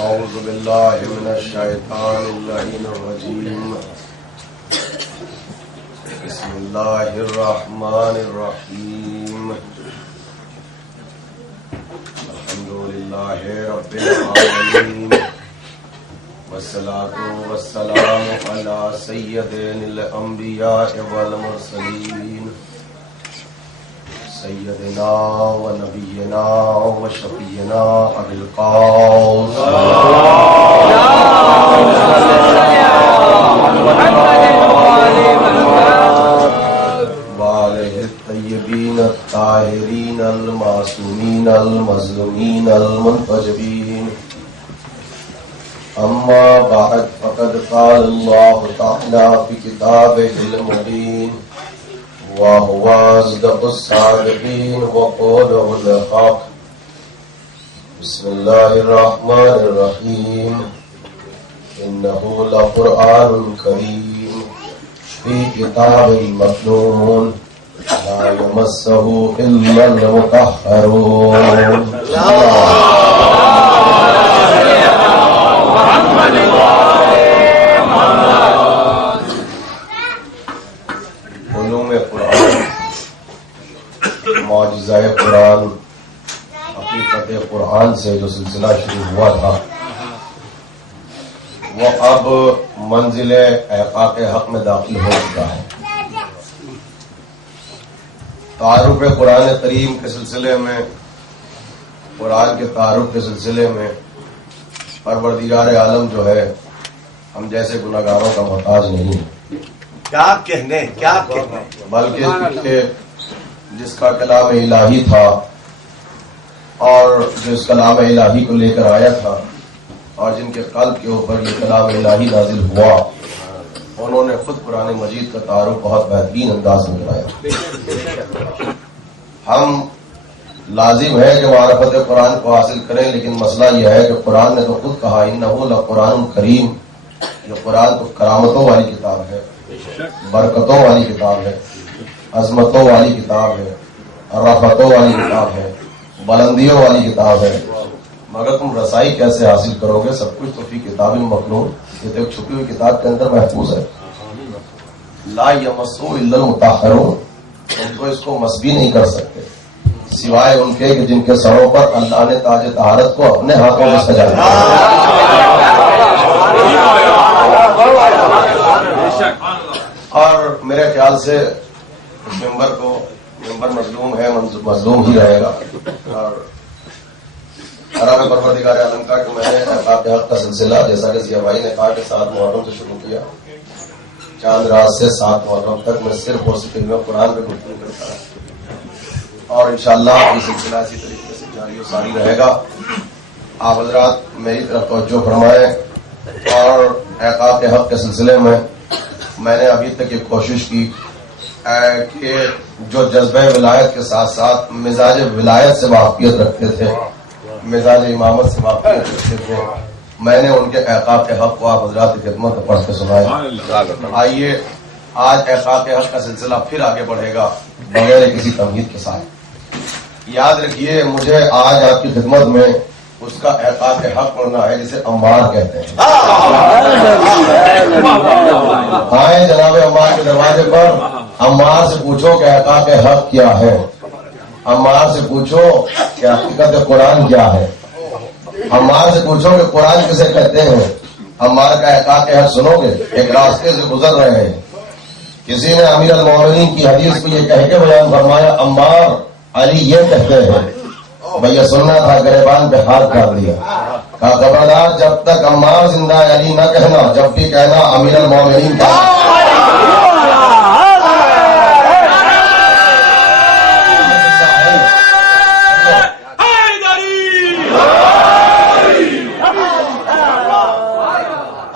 أعوذ بالله من الشيطان اللعين الرجيم بسم الله الرحمن الرحيم الحمد لله رب العالمين والصلاة والسلام على سيدنا الأنبياء والمرسلين سيدنا ونبينا وشفينا أبي القاسم وآله الطيبين الطاهرين المعصومين المظلومين المنتجبين أما بعد فقد قال الله تعالى في كتابه المبين وهو أصدق الصادقين وقوله الحق بسم الله الرحمن الرحيم إنه لقرآن كريم في كتاب مكنون لا يمسه إلا المطهرون معجزہ قرآن حقیقت قرآن سے جو سلسلہ شروع ہوا تھا وہ اب منزل احقاق حق میں داخل ہو چکا ہے. تعارف قرآن کریم کے سلسلے میں، قرآن کے تعارف کے سلسلے میں پروردگار عالم جو ہے ہم جیسے گناہگاروں کا محتاج نہیں، کیا کہنے بلکہ جس کا کلام الہی تھا اور جو اس کلام الہی کو لے کر آیا تھا اور جن کے قلب کے اوپر یہ کلام الہی نازل ہوا، انہوں نے خود قرآن مجید کا تعارف بہت بہترین انداز میں کرایا. ہم لازم ہے کہ معرفت قرآن کو حاصل کریں، لیکن مسئلہ یہ ہے کہ قرآن نے تو خود کہا انہ لقرآن کریم، یہ قرآن تو کرامتوں والی کتاب ہے، برکتوں والی کتاب ہے، عظمتوں والی کتاب ہے، رفتوں والی کتاب ہے، بلندیوں والی کتاب ہے، مگر تم رسائی کیسے حاصل کرو گے؟ سب کچھ تو فی کتاب مکنون، یہ تو ایک چھپی ہوئی کتاب کے اندر محفوظ ہے. لا یمسہ الا المطہرون، تم تو اس کو مس بھی نہیں کر سکتے سوائے ان کے کہ جن کے سروں پر اللہ نے تاج طہارت کو اپنے ہاتھوں میں سجایا. اور میرے خیال سے ممبر مظلوم ہے، مظلوم ہی رہے گا. اور حرام پروردگار عالم کا کہ میں نے احقاق حق کا سلسلہ جیسا کہ ضیاء بھائی نے کہا کہ 7 محرم سے شروع کیا، چاند رات سے 7 محرم تک میں صرف اور صرف علم قرآن پہ گفتگو کرتا ہوں، اور انشاءاللہ یہ سلسلہ اسی طریقے سے جاری و ساری رہے گا. آپ حضرات میری طرف توجہ فرمائیں. اور احقاق حق کے سلسلے میں نے ابھی تک یہ کوشش کی کہ جو جذبہ ولایت کے ساتھ ساتھ مزاج ولایت سے واقفیت رکھتے تھے، مزاج امامت سے واقفیت رکھتے تھے، میں نے ان کے احقاق حق کو آپ حضرات کی خدمت میں پڑھ کے سنایا. آئیے آج احقاق حق کا سلسلہ پھر آگے بڑھے گا بغیر کسی تمہید کے ساتھ. یاد رکھیے مجھے آج آپ کی خدمت میں اس کا احقاق حق پڑھنا ہے جسے عمار کہتے ہیں. آئے جناب عمار کے دروازے پر، عمار سے پوچھو کہ احقاق حق کیا ہے، عمار سے پوچھو کہ حقیقت قرآن کیا ہے، عمار سے پوچھو کہ قرآن کسے کہتے ہیں. عمار کا احقاق حق سنو گے. ایک راستے سے گزر رہے ہیں، کسی نے امیر المومنین کی حدیث کو یہ کہہ کے بیان فرمایا عمار علی یہ کہتے ہیں. بھیا سننا تھا، گریبان پہ ہاتھ کر دیا، کہا خبردار جب تک عمار زندہ ہے علی نہ کہنا، جب بھی کہنا امیر المومنین کا.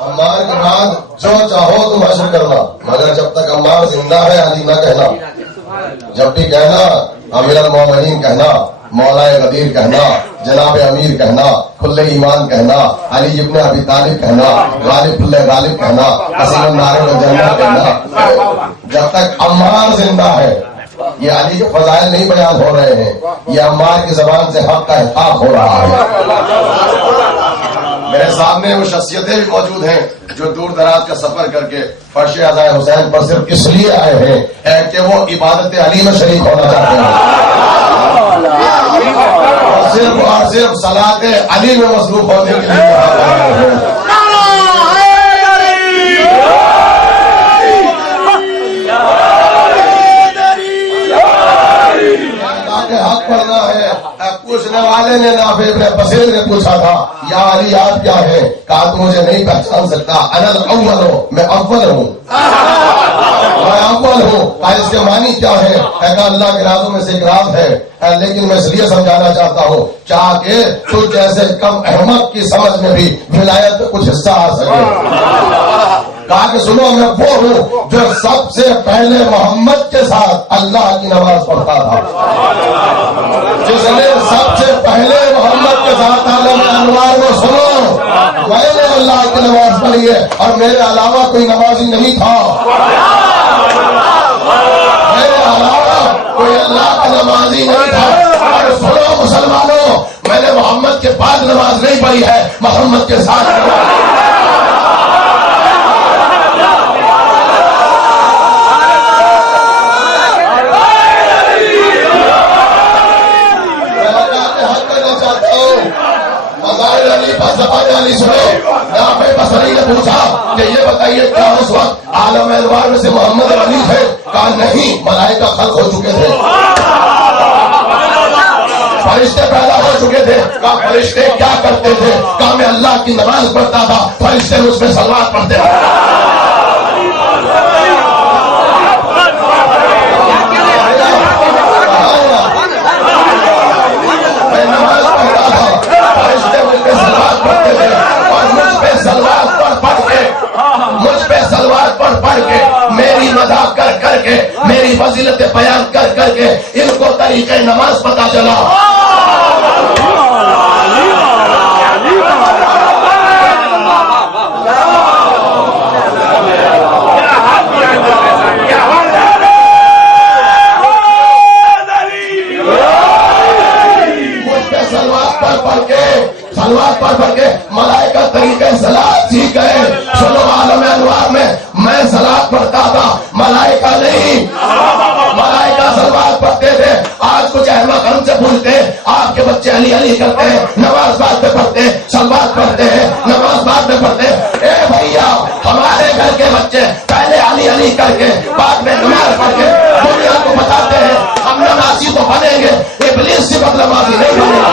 عمار کے بعد جو چاہو تم حشر کرنا، مگر جب تک عمار زندہ ہے علی نہ کہنا. جب بھی کہنا امیر المومنین کہنا، مولا غدیر کہنا، جناب امیر کہنا، کھلے ایمان کہنا، علی ابن ابی طالب کہنا، غالب کھلے غالب کہنا، قسیم النار والجنہ کہنا. جب تک عمار زندہ ہے، یہ علی کے فضائل نہیں بیان ہو رہے ہیں، یہ عمار کی زبان سے حق کا احقاق ہو رہا ہے. میرے سامنے وہ شخصیتیں بھی موجود ہیں جو دور دراز کا سفر کر کے فرش عزائے حسین پر صرف اس لیے آئے ہیں کہ وہ عبادت علی میں شریک ہونا چاہتے ہیں، اور صرف صلاۃ علی میں مصروف ہونے کے لیے آئے ہیں. حق پڑھنا ہے. پوچھنے والے نے نافع ابن بصیر نے پوچھا تھا یا علی آپ کیا ہے؟ کہا تو مجھے نہیں پہچان سکتا، انا الاول ہوں، میں اول ہوں، میں اول ہوں. کہا اس کے معنی کیا ہے؟ کہا اللہ کے رازوں میں سے ایک راز ہے، لیکن میں اس لیے سمجھانا چاہتا ہوں کہ تجھ جیسے کم احمد کی سمجھ میں بھی ولایت میں کچھ حصہ آ سکے. کہا کہ سنو میں وہ ہوں جو سب سے پہلے محمد کے ساتھ اللہ کی نماز پڑھتا تھا، جس نے سب سے پہلے محمد کے ساتھ عالم انوار کو سنو میں نے اللہ کی نماز پڑھی ہے اور میرے علاوہ کوئی نمازی نہیں تھا، میرے علاوہ کوئی اللہ کا نمازی نہیں تھا. اور سنو مسلمانوں، میں نے محمد کے بعد نماز نہیں پڑھی ہے، محمد کے ساتھ نے پوچھا کہ یہ بتائیے کیا اس وقت عالم انوار میں سے محمد علی تھے؟ کہا نہیں، ملائکہ خلق ہو چکے تھے، فرشتے پیدا ہو چکے تھے. کہا فرشتے کیا کرتے تھے؟ کہا میں اللہ کی نماز پڑھتا تھا، فرشتے اس میں صلوات پڑھتے تھے. میں نماز پڑھتا تھا، فرشتے مجھ پہ صلوات پڑھتے تھے، اور مجھ پہ صلوات پڑھ کے میری مدح کر کے میری فضیلت بیان کر کے ان کو طریقے نماز پتہ چلا. مجھ پہ سلوات پڑھ کے ملائکہ طریقے صلاۃ سیکھ گئے. سنو عالم انوار میں صلاۃ پڑھتا تھا، ملائکہ نہیں، ملائکہ صلوات پڑھتے تھے. آج کچھ احمد ہم سے پوچھتے ہیں آپ کے بچے علی علی کرتے ہیں، نماز بعد میں پڑھتے ہیں، صلوات پڑھتے ہیں، نماز بعد میں پڑھتے ہیں. اے بھیا، ہمارے گھر کے بچے پہلے علی علی کر کے بعد میں نماز پڑھ کے دنیا کو بتاتے ہیں ہم نمازی تو بنیں گے، ابلیس صفت نمازی نہیں بنے گا.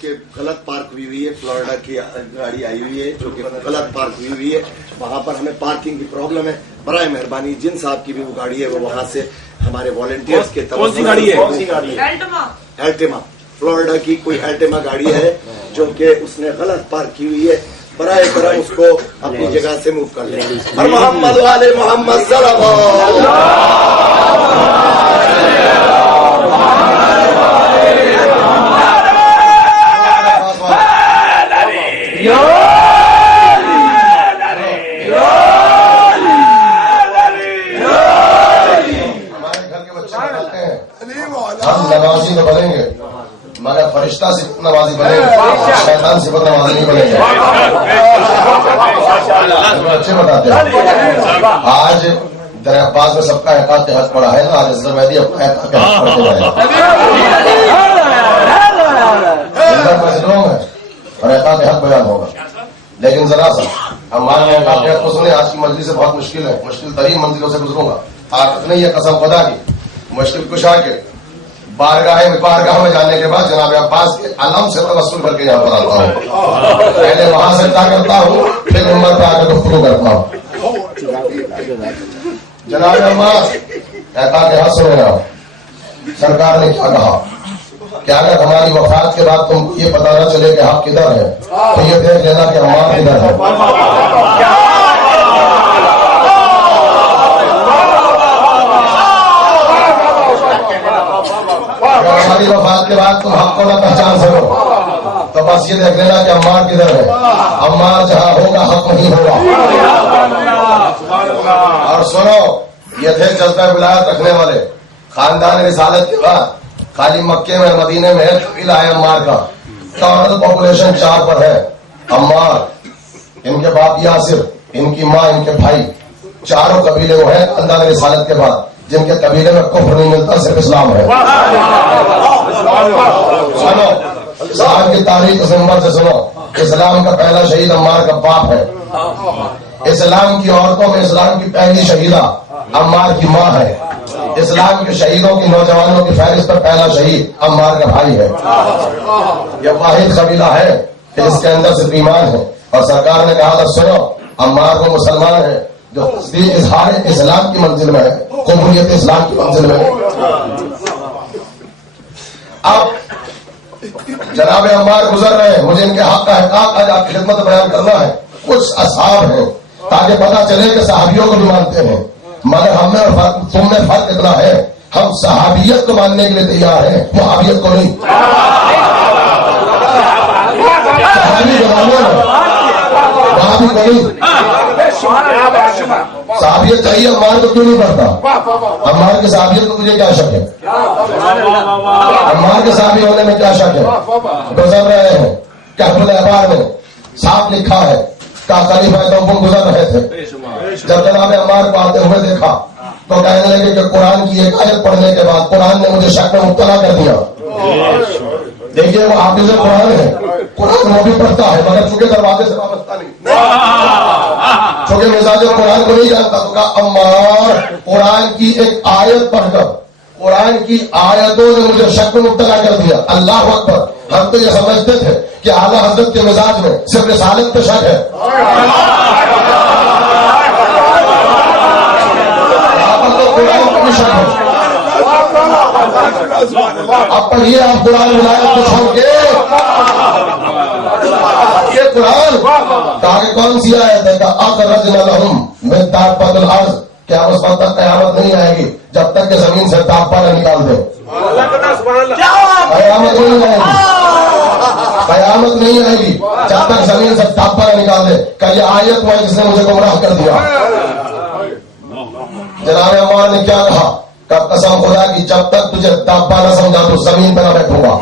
کہ غلط پارک ہوئی ہوئی ہے. فلوریڈا کی گاڑی آئی ہوئی ہے جو کہ غلط پارک ہوئی ہوئی ہے. وہاں پر ہمیں پارکنگ کی پرابلم ہے. برائے مہربانی جن صاحب کی بھی وہ گاڑی ہے وہ وہاں سے ہمارے والنٹیئرس کے طرف. کون سی گاڑی ہے؟ الٹیما. فلوریڈا کی کوئی الٹیما گاڑی ہے جو کہ اس نے غلط پارک کی ہوئی ہے. برائے کرم اس کو اپنی جگہ سے موو کر لیں. اور محمد والے محمد صلی اللہ ہم نمازی تو بنیں گے مگر فرشتہ صفت نمازی بنے گے, شیطان صفت نمازی نہیں بنے گے. بچے بتاتے ہیں آج در عباس میں سب کا احقاق کے حق پڑا ہے نا, آج اظہر مہدی اپنا احقاق کے حق پڑھتے رہے مظلوم ہے اور احقاق کے حق بیان ہوگا. لیکن ذرا سا ہمارے احقاق کے حق کو سنیں. آج کی منزل سے بہت مشکل ہے, مشکل ترین منزلوں سے گزروں گا. طاقت نہیں ہے قسم خدا کی. مشکل کشا کے بارگاہ میں جانے کے بعد جناب عباس کے علم سے میں وصول کر کے یہاں پر آتا ہوں. پہلے وہاں سے طا کرتا ہوں پھر عمر پہ آ کر گفتگو کرتا ہوں. جناب عباس کہتا کہ ہاں سنے رہا سرکار نے کیا کہا کہ اگر ہماری وفات کے بعد تم کو یہ پتا نہ چلے کہ حق کدھر ہے تو یہ دیکھ لینا کہ عمار کدھر ہے. ہماری وفات کے بعد تم حق کو نہ پہچان سکو تو بس یہ دیکھ لینا کہ عمار کدھر ہے. عمار جہاں ہوگا حق نہیں ہوگا. اور سنو یہ تھے جذبہ ولایت رکھنے والے. خاندان رسالت کے بعد خالی مکے میں مدینے میں قبیلہ ہے عمار کا. ٹوٹل پاپولیشن 4 پر ہے. عمار, ان کے باپ یاسر, ان کی ماں, ان کے بھائی, چاروں قبیلے وہ ہیں خاندان رسالت کے بعد جن کے قبیلے میں کفر نہیں ملتا, صرف اسلام ہے. سنو اسلام کی تاریخ اس نمبر سے سنو. اسلام کا پہلا شہید عمار کا باپ ہے. اسلام کی عورتوں میں اسلام کی پہلی شہیدہ عمار کی ماں ہے. اسلام کے شہیدوں کی نوجوانوں کی فہرست پر پہلا شہید عمار کا بھائی ہے. یہ واحد قبیلہ ہے کہ جس کے اندر صرف ایمان ہے. اور سرکار نے کہا تھا سنو عمار وہ مسلمان ہے جو تصدیق اظہار اسلام کی منزل میں ہے, قبولیت اسلام کی منزل میں ہے. اب جناب عمار گزر رہے ہیں, مجھے ان کے حق کا احقاق آج آپ کی خدمت بیان کرنا ہے. کچھ اصحاب ہیں تاکہ پتا چلے کہ صحابیوں کو بھی مانتے ہیں مگر ہم میں تم میں فرق اتنا ہے ہم صحابیت کو ماننے کے لیے تیار ہیں, وہابیت کو نہیں. صحابی زمانے میں وہابی کو نہیں. صحابیت چاہیے عمار کو کیوں نہیں پڑھتا؟ عمار کی صحابیت کو تجھے کیا شک ہے؟ عمار کے صحابی ہونے میں کیا شک ہے؟ گزر رہے ہیں کہف الاحبار میں صاف لکھا ہے کہ خلیفہ دوم گزر رہے تھے. جب جناب عمار کو آتے ہوئے دیکھا تو کہنے لگے کہ قرآن کی ایک آیت پڑھنے کے بعد قرآن نے مجھے شک میں مبتلا کر دیا. دیکھیے وہ حافظ قرآن ہے, قرآن وہ بھی پڑھتا ہے مگر چونکہ دروازے سے وابستہ نہیں, چونکہ مزاج قرآن کو نہیں جانتا. تو کہا عمار قرآن کی ایک آیت پڑھ کر قرآن کی آیتوں نے مجھے شک میں مبتلا کر دیا. اللہ اکبر. ہم تو یہ سمجھتے تھے کہ اعلیٰ حضرت کے مزاج میں صرف رسالت پہ شک ہے. قرآن کو بھی شک ہے. اب پڑھیے آپ قرآن ولایت کو چھوڑ کے یہ قرآن تاکہ کون سی آیت ہے کہ اخرجنا لهم من دابۃ الارض, کیا اس وقت تک قیامت نہیں آئے گی جب تک کہ زمین سے دابہ نہ نکال دے. قیامت نہیں آئے گی, قیامت نہیں آئے گی جب تک زمین سے دابہ نہ نکال دے. کہ یہ آیت وہ جس نے مجھے گمراہ کر دیا. جناب عمار نے کیا کہا کہ قسم خدا کی جب تک تجھے دابہ نہ سمجھا تو زمین پہ نہ بیٹھوں گا.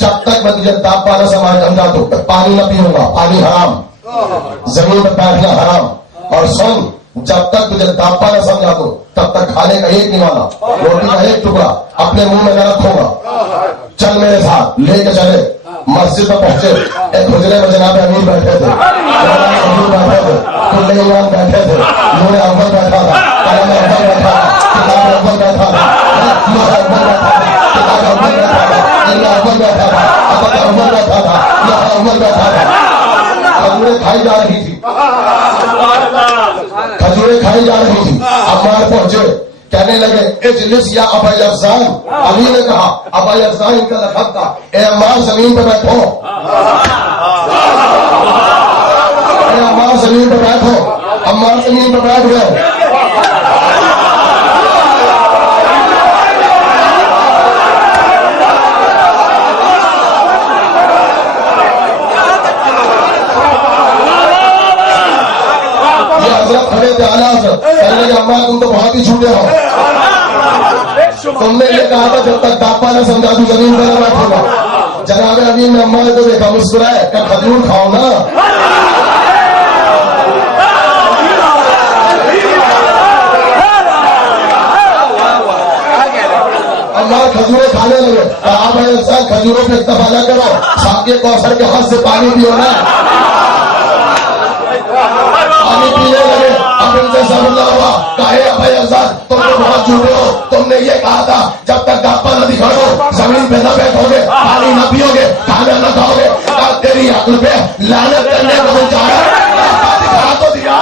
جب تک میں تجھے دابہ نہ سمجھا تو پانی نہ پیوں گا, پانی حرام, زمین پہ بیٹھنا حرام. اور سن جب تک تجھے دابہ نہ سمجھا تو تب تک کھانے کا ایک نوالا, روٹی کا ایک ٹکڑا اپنے منہ میں نہ رکھوں گا. چل میرے ساتھ, لے کے چلے. مسجد میں پہنچے, ایک حجرے میں جناب امیر بیٹھے تھے, کل ایمان بیٹھے تھے, نور اول بیٹھا تھا, کلام اول بیٹھا تھا, کتاب اول بیٹھا تھا. رہی تھی, کھجوریں کھائی جا رہی تھی. عمار پہنچے, کہنے لگے اجلس یا ابا یزدان. علی نے کہا, ابا یزدان ان کا لقب تھا, اے عمار زمین پہ بیٹھو, اے عمار زمین پہ بیٹھو. عمار زمین پہ بیٹھ گئے. کہنے لگے عمار تم تو بہت ہی چھوٹے ہو, تم نے یہ کہا تھا جب تک داپا نہ سمجھا تو زمین پر نہ بیٹھو گا. جناب امین نے عمار کو دیکھا, مسکرائے, کہ کھجور کھاؤ نا. عمار کھجوریں کھانے لگے. آپ انسان کھجوروں پہ اکتفا نہ کرو, ساقی کوثر کے ہاتھ سے پانی پیو نا. پانی پینے لگے. اب ان سے سمجھنا ہوا, کہے ابا یزدان تم تو بہت جھوٹے ہو, تم نے یہ کہا تھا جب تک داپا نہ دکھاؤ زمین پہ نہ بیٹھو گے, پانی نہ پیو گے, کھانا نہ کھاؤ گے. تیری عقل پہ لعنت کرنے کو مل جا رہا ہے, داپا دکھا تو دیا.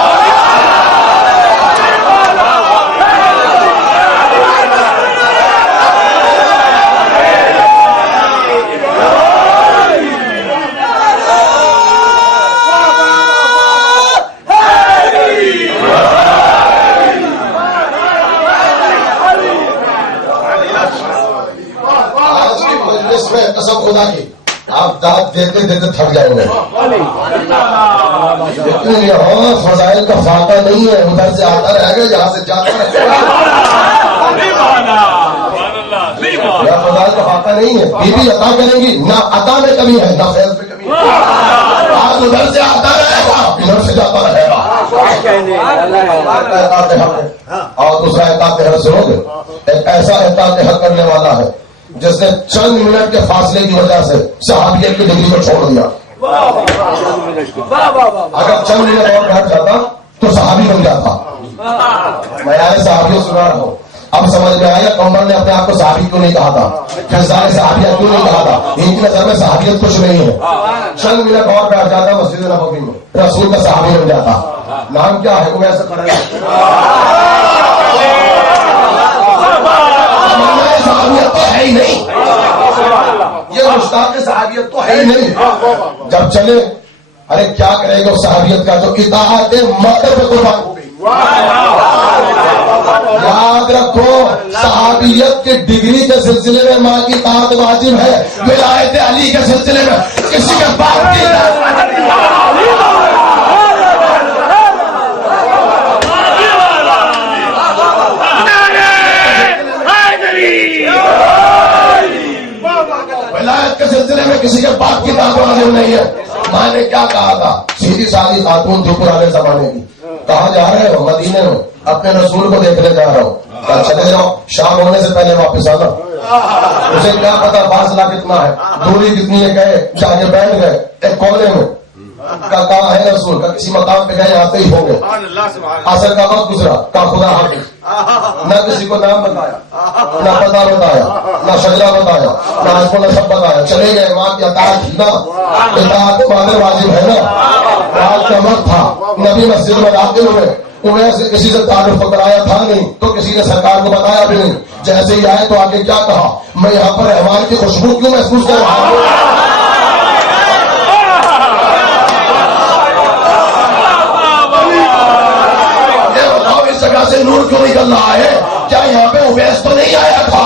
قسم خدا کی آپ داد دیتے دیتے تھک جائیں گے. لیکن یہاں فضائل کا فاقہ نہیں ہے, ادھر سے آتا رہے گا, یہاں سے جاتا رہے گا. یہاں فضائل کا فاقہ نہیں ہے. بی بی عطا کریں گی, نہ عطا میں کمی ہے نہ فیض میں کمی ہے. آپ ادھر سے آتا رہے گا, ادھر سے جاتا رہے گا. اور دوسرا احتاط حق سنو گے, ایک ایسا احتاط حق کرنے والا ہے جس نے چند منٹ کے فاصلے کی وجہ سے صحابیت کی ڈگری کو چھوڑ دیا. اگر چند منٹ اور بیٹھ جاتا تو صحابی بن جاتا. میں صحابیوں سنا رہا ہوں, اب سمجھ میں آیا عمر نے اپنے آپ کو صحابی کیوں نہیں کہا تھا, خزانہ صحابیت کیوں نہیں کہا تھا. ان کی نظر میں صحابیت کچھ نہیں ہے. چند منٹ اور بیٹھ جاتا مسجد نبوی میں, رسول کا صحابی بن جاتا. نام کیا ہے, وہ ایسا کھڑا صحابیت تو ہے ہی نہیں, یہ مشتاق صحابیت تو ہے ہی نہیں. جب چلے, ارے کیا کرے گا صحابیت کا جو اطاعت مادر پہ قربان ہو گئی. یاد رکھو صحابیت کی ڈگری کے سلسلے میں ماں کی اطاعت واجب ہے, ولایت علی کے سلسلے میں کسی کے باپ کی ولایت کے سلسلے میں کسی کے باپ کی اطاعت واجب نہیں ہے. ماں نے کیا کہا تھا, سیدھی سادی خاتون تھی پرانے زمانے کی, کہاں جا رہے ہو, مدینے میں اپنے رسول کو دیکھنے جا رہا ہوں. چلے جاؤ, شام ہونے سے پہلے واپس آنا. اسے کیا پتا فاصلہ کتنا ہے, دوری کتنی ہے, کہے جا کے بیٹھ گئے ایک کونے میں. کہاں ہے رسول, کا کسی مقام پہ گئے آتے ہی ہو گئے. اثر کا وقت گزرا, کا خدا حافظ. نہ کسی کو نام بتایا, نہ پتا بتایا, نہ شجرا بتایا, نہ اس کو نسب بتایا. چلے گئے. ماں کی اطاعت تھی نا, اطاعت مادر واجب ہے نا. رات کا وقت تھا, نبی مسجد میں داخل ہوئے. انہیں سے کسی سے تعارف کرایا تھا نہیں, تو کسی نے سرکار کو بتایا بھی نہیں. جیسے ہی آئے تو آگے کیا کہا, میں یہاں پر رحمان کی خوشبو کیوں محسوس کر رہا ہوں. جگہ سے نور کیوں نکل رہا ہے, کیا یہاں پہ اویس تو نہیں آیا تھا,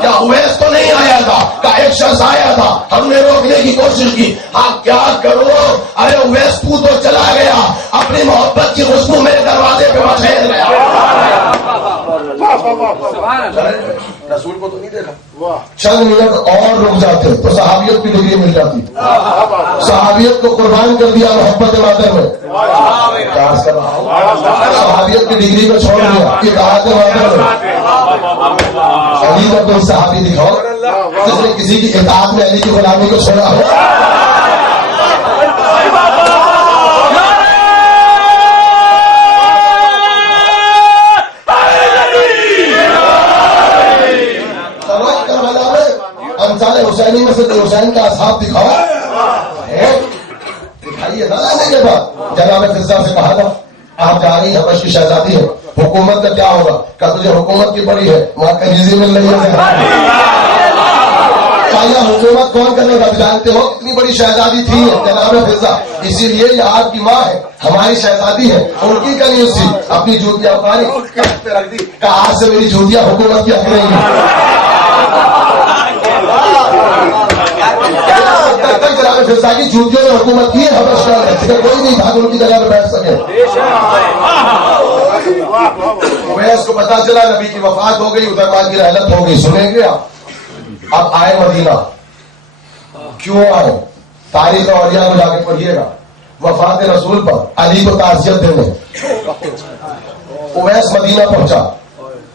کیا اویس تو نہیں آیا تھا, کا ایک شخص آیا تھا, ہم نے روکنے کی کوشش کی. ہاں کیا کرو, ارے اویس تو چلا گیا, اپنی محبت کی خوشبو میرے دروازے پہ بچھیڑ گیا. رسول کو تو نہیں دیکھا. چند منٹ اور رک جاتے تو صحابیت کی ڈگری مل جاتی. صحابیت کو قربان کر دیا محبت مادر میں. صحابیت کی ڈگری کو چھوڑ دیا اطاعت مادر میں. علی کا کوئی صحابی دکھاؤ جس نے کسی کی اطاعت میں علی کی غلامی کو چھوڑا ہو. حسینی میں سے حسین کا اصحاب دکھاؤ. شہزادی ہے نہ لانے کے بعد جناب فضہ سے کہا تھا آپ جا رہی حبش کی شہزادی ہے, حکومت کا کیا ہوگا؟ کہ تجھے حکومت کی پڑی ہے, وہاں کنیزی مل رہی ہے. کیا حکومت کون کرے گا؟ جانتے ہو اتنی بڑی شہزادی تھی جناب فضہ, اسی لیے یہ آپ کی ماں ہے, ہماری شہزادی ہے, ان کی کنیز تھی, اپنی جوتیاں اتاری پہ رکھ دی کہ آج سے میری جوتیاں حکومت کی حق نہیں ہے. جناب فضہ کی جوتیوں نے حکومت کی ہے حبش میں, کوئی نہیں تھا ان کی جگہ پہ بیٹھ سکے. اویس کو پتا چلا نبی کی وفات ہو گئی, ادھر ماں کی رحلت ہو گئی. سنیں گے آپ. اب آئے مدینہ, کیوں آئے؟ تاریخ اولیاء کو جا کے پڑھیے گا. وفات رسول پر علی کو تعزیت دینے اویس مدینہ پہنچا,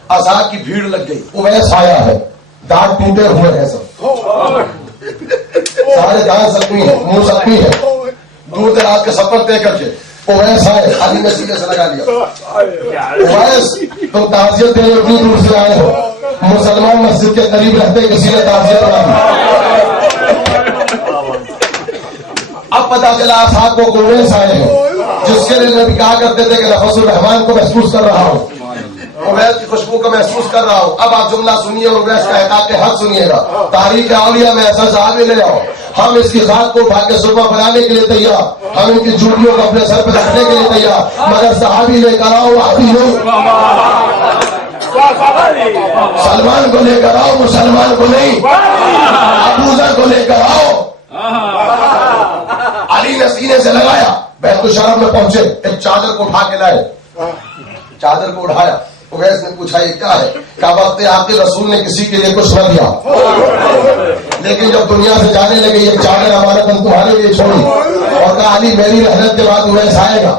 اصحاب کی بھیڑ لگ گئی. اویس آیا ہے, دانت ٹوٹے ہوئے ہیں, سب سارے دانت زخمی ہیں, منہ زخمی ہے, دور دراز کے سفر طے کر کے اویس آئے, علی نے سینے سے لگا لیا. اویس تم تعزیت دینے اتنی دور سے آئے ہو, مسلمان مسجد کے قریب رہتے کسی نے تعزیت بنا دی. اب پتا چلا اصحاب کو اویس آئے ہیں, جس کے لیے نبی کہا کرتے تھے کہ نفس الرحمان کو محسوس کر رہا ہوں, اویس کی خوشبو کو محسوس کر رہا ہوں. اب آپ جملہ سنیے اور اویس کا احقاق کے حق سنیے گا. تاریخ اولیاء میں ایسا صحابی لے آؤ, ہم اس کی خاک کو اٹھا کے سرما بنانے کے لیے تیار, ہم ان کی جوڑیوں کو اپنے سر پہ رکھنے کے لیے تیار, مگر صحابی لے کر آؤ, آبی ہو سلمان کو لے کر آؤ, مسلمان کو نہیں, ابو ذر کو لے کر آؤ. علی نے سینے سے لگایا, بیت الشرف میں پہنچے, ایک چادر کو اٹھا کے لائے, چادر کو اٹھایا. اویس نے پوچھا یہ کیا ہے؟ کہا وقت آپ کے رسول نے کسی کے لیے کچھ نہ دیا, لیکن جب دنیا سے جانے لگے یہ چادر ہمارا تن تمہارے لیے چھوڑی, اور کہا علی میری رحلت کے بعد اویس آئے گا,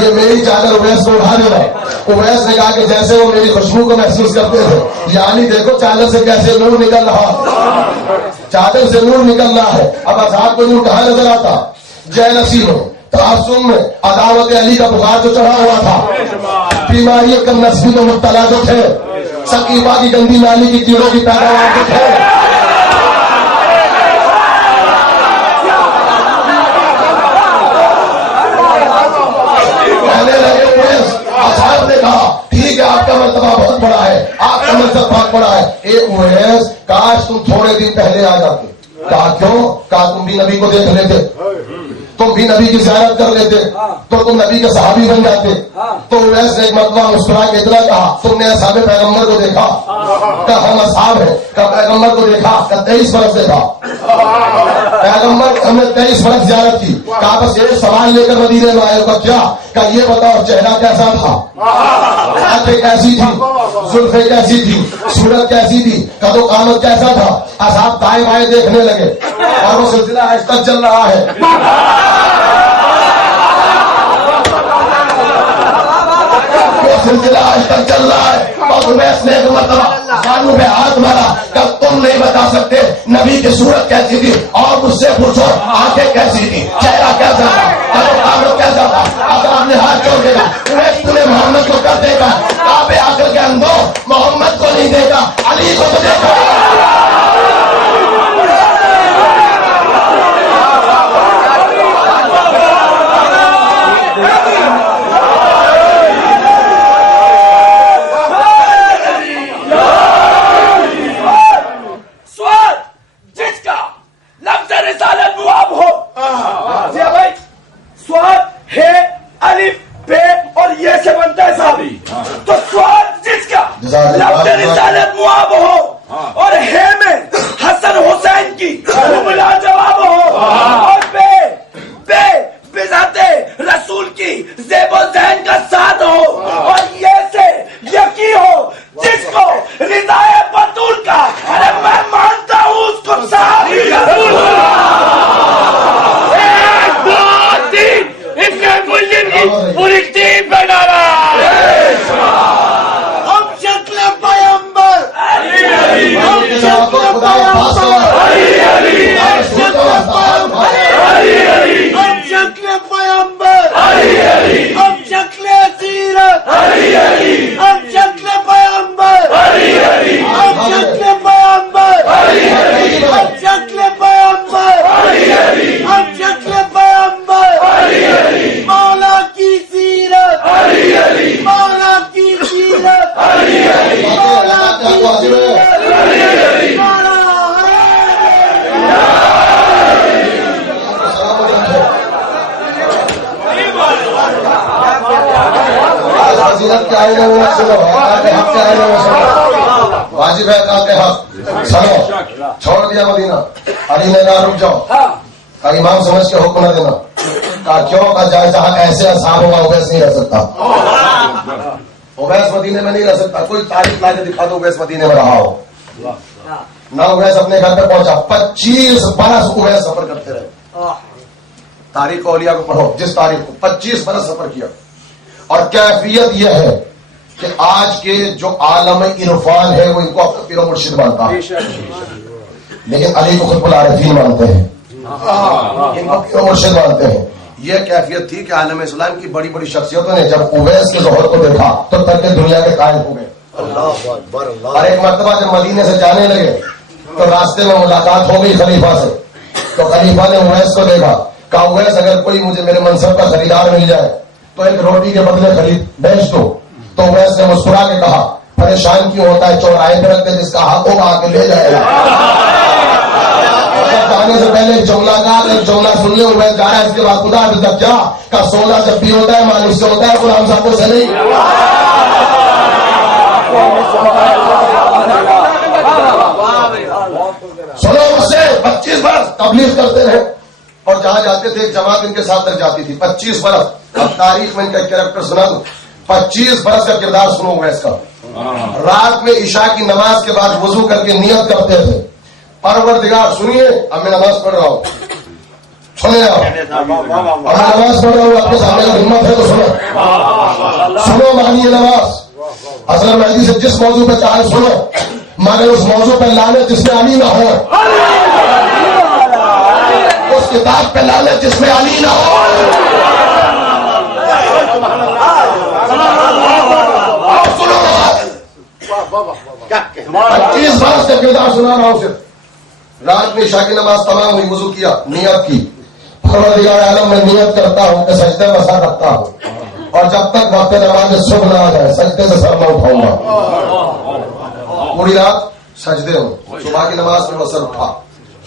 یہ میری چادر اویس کو اٹھا دے گا. اویس نے کہا کہ جیسے وہ میری خوشبو کو محسوس کرتے تھے, یعنی دیکھو چادر سے کیسے نور نکل رہا, چادر سے نور نکل رہا ہے. اب اصحاب کو نور کہاں نظر آتا؟ جے نصیب میں, تعصب میں, عداوت علی کا بخار جو چڑھا ہوا تھا, بیماری کم نصبی میں مبتلا جو تھے, سقیفہ کی گندی نالی کی کیڑوں کی پیداوار جو تھے, کہنے لگے اویس. اصحاب نے کہا ٹھیک ہے آپ کا مرتبہ بہت بڑا ہے, آپ کا منصب بہت بڑا ہے. اے اویس کاش تم تھوڑے دن پہلے آ جاتے. کہا کیوں؟ کہا تم بھی نبی کو دیکھ لیتے, تم بھی نبی کی زیارت کر لیتے, تو تم نبی کے صحابی بن جاتے. تو اویس نے ایک مرتبہ مسکرا کے اتنا کہا تم نے اصحاب پیغمبر کو دیکھا؟ کہ ہم اصحاب ہیں. کہ پیغمبر کو دیکھا؟ کہ 23 برس دیکھا. پیغمبر ہم نے 23 برس زیارت کی. کہا بس ایک سوال لے کر مدینے میں آئے. کا کیا؟ کہ یہ بتاؤ چہرہ کیسا تھا, آنکھیں کیسی تھی, زلفیں کیسی تھی, صورت کیسی تھی, قد و قامت کیسا تھا. اصحاب دائیں بائیں دیکھنے لگے, اور وہ سلسلہ آج تک چل رہا ہے. سلسلہ آج تک چل رہا ہے. اور اویس نے ایک مرتبہ خانوں پہ ہاتھ مارا کہ تم نہیں بتا سکتے نبی کی صورت کیسی تھی, اور مجھ سے پوچھو آنکھیں کیسی تھی, چہرہ کیسا تھا, قامت کیسا تھا. اب آپ نے ہاتھ چھوڑ دے گا, اویس تمہیں محمد کو کر دے گا, کعبے آ کر کے اندو محمد کو نہیں دے گا, علی کو تو دے گا. آئینے میں سنو, حق کے آئینے میں سنو, واجب ہے حق کے حق سنو. چھوڑ دیا مدینہ, علی نے کہا رک جاؤ, کہا امام سمجھ کے حکم نہ دینا, کہا کیوں, کہا جہاں ایسے اصحاب ہوگا اویس نہیں رہ سکتا, اویس مدینے میں نہیں رہ سکتا. کوئی تاریخ لا کے دکھا دو اویس مدینے میں رہا ہو. نہ اویس اپنے گھر پہ پہنچا, 25 برس اویس سفر کرتے رہے. تاریخ اولیاء کو پڑھو, جس تاریخ کو 25 برس سفر کیا. اور کیفیت یہ ہے کہ آج کے جو عالم عرفان ہے وہ ان کو اپنا پیر و مرشد مانتا ہے, لیکن علی کو خود العارفین مانتے ہیں, ان کو پیر و مرشد مانتے ہیں. یہ کیفیت تھی کہ عالم اسلام کی بڑی بڑی شخصیتوں نے جب اویس کے ظہور کو دیکھا تو ترک دنیا کے قائل ہو گئے. اور ایک مرتبہ جب مدینے سے جانے لگے تو راستے میں ملاقات ہو گئی خلیفہ سے, تو خلیفہ نے اویس کو دیکھا, کہا اویس اگر کوئی مجھے میرے منصب کا خریدار مل جائے تو ایک روٹی کے بدلے خرید بیچ دو. تو اویس نے مسکرا کے کہا پریشان کیوں ہوتا ہے, چوراہے پہ رکھتے جس کا حق ہوگا آ کے لے جائے گا. جانے سے پہلے ایک جملہ سن لے, اویس جا رہا ہے, اس کے بعد خدا ابھی تک کیا کہ 16 جب بھی ہوتا ہے مالک سے ہوتا ہے, غلام صاحبوں سے نہیں. سنو مجھ سے, 25 برس تبلیغ کرتے رہے اور جہاں جاتے تھے ایک جماعت ان کے ساتھ تک جاتی تھی. 25 برس. اب تاریخ میں ان کا کریکٹر سنا دوں, 25 برس کا کردار سنو اویس کا. رات میں عشاء کی نماز کے بعد وضو کر کے نیت کرتے تھے, پروردگار سنیے, اب میں نماز پڑھ رہا ہوں, سنیں آپ, اور میں نماز پڑھ رہا ہوں, آپ کے سامنے اگر ہمت ہے تو سنو مانی نماز. حضرت مہدی سے جس موضوع پہ چاہے سنو, مگر اس موضوع پہ لعنت جس میں علی نہ ہو, اس کتاب پہ لعنت جس میں علی نہ ہو. 25 برس کا کردار سنا رہا ہوں. صرف رات میں عشاء کی نماز تمام ہوئی, وضو کیا, نیت کی, پروردگار عالم میں نیت کرتا ہوں کہ سجدے میں سر رکھتا ہوں, اور جب تک وقت نماز صبح نہ آ جائے سجدے سے سر نہ اٹھاؤں گا. پوری رات سجدے ہوں, صبح کی نماز میں وہ سر اٹھا,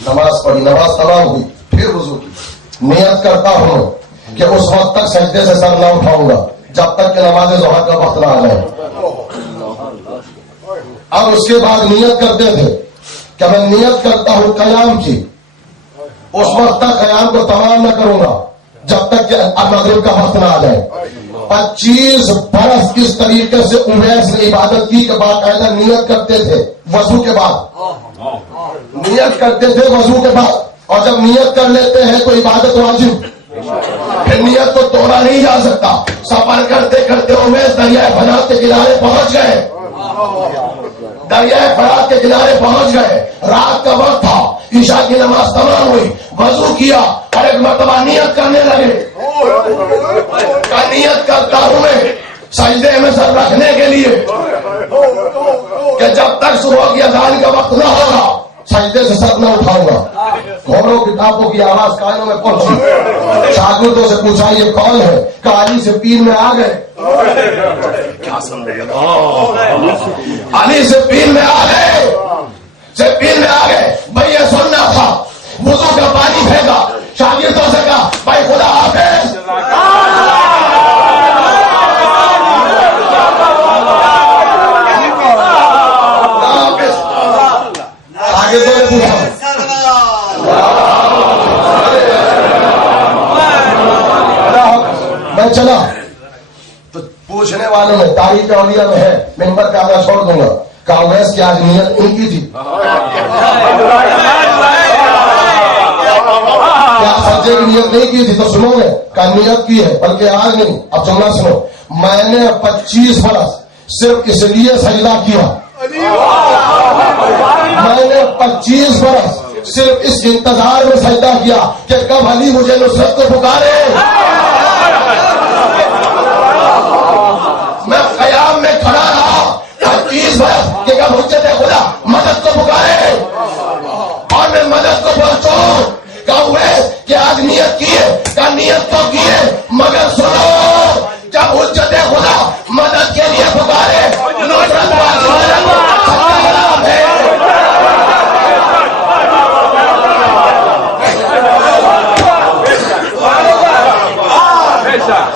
نماز پڑھی, نماز تمام ہوئی, پھر وضو کی, نیت کرتا ہوں کہ اس وقت تک سجدے سے سر نہ اٹھاؤں گا جب تک کہ نماز ظہر کا وقت نہ آ جائے. اب اس کے بعد نیت کرتے تھے کہ میں نیت کرتا ہوں قیام کی, اس وقت تک قیام کو تمام نہ کروں گا جب تک کہ مغرب کا وقت نہ آ جائے. 25 برس کس طریقے سے اویس نے عبادت کی کہ باقاعدہ نیت کرتے تھے وضو کے بعد, نیت کرتے تھے وضو کے بعد, اور جب نیت کر لیتے ہیں تو عبادت واجب, پھر نیت کو توڑا نہیں جا سکتا. سفر کرتے کرتے اویس دریائے فرات کے کنارے پہنچ گئے, دریائے فرات کے کنارے پہنچ گئے. رات کا وقت تھا, عشاء کی نماز تمام ہوئی, وضو کیا اور ایک مرتبہ نیت کرنے لگے. نیت کرتا ہوں میں سجدے میں سر رکھنے کے لیے کہ جب تک صبح کی اذان کا وقت نہ ہوگا سجدے سے سر نہ اٹھاؤں گا. گھوڑوں کی ٹاپوں کی آواز کانوں میں پہنچی, شاگردوں سے پوچھا یہ کون ہے, کہ علی سے پیر میں آ گئے. کیا سمجھ علی سے پیر میں آ گئے, سے پیر میں آ گئے. بھائی یہ سننا تھا, وضو کا پانی پھینکا, شاگردوں سے کہا بھائی خدا حافظ. شاگردوں نے پوچھا میں چلا تو پوچھنے والوں میں تاریخ اولیاء میں ہے, ممبر پہ آنا چھوڑ دوں گا, کہ اویس کی آج نیت ان کی تھی, کیا سجدے کی نیت نہیں کی تھی؟ تو سنو گے کہ نیت کی ہے, بلکہ آج نہیں. اب جملہ سنو, میں نے 25 برس صرف اس لیے سجدہ کیا, میں نے 25 برس صرف اس انتظار میں سجدہ کیا کہ کب علی مجھے نصرت کو پکارے. میں قیام میں کھڑا رہا 25 برس کہ کب حجت خدا مدد کو پکارے, اور میں مدد کو پہنچوں. کہ اویس کہ آج نیت کی ہے, کہ نیت تو کی ہے, مگر سنو جب حجت خدا مدد کے لیے پکارے نصرت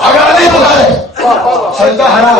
اگر نہیں پکارے سجدہ حرام.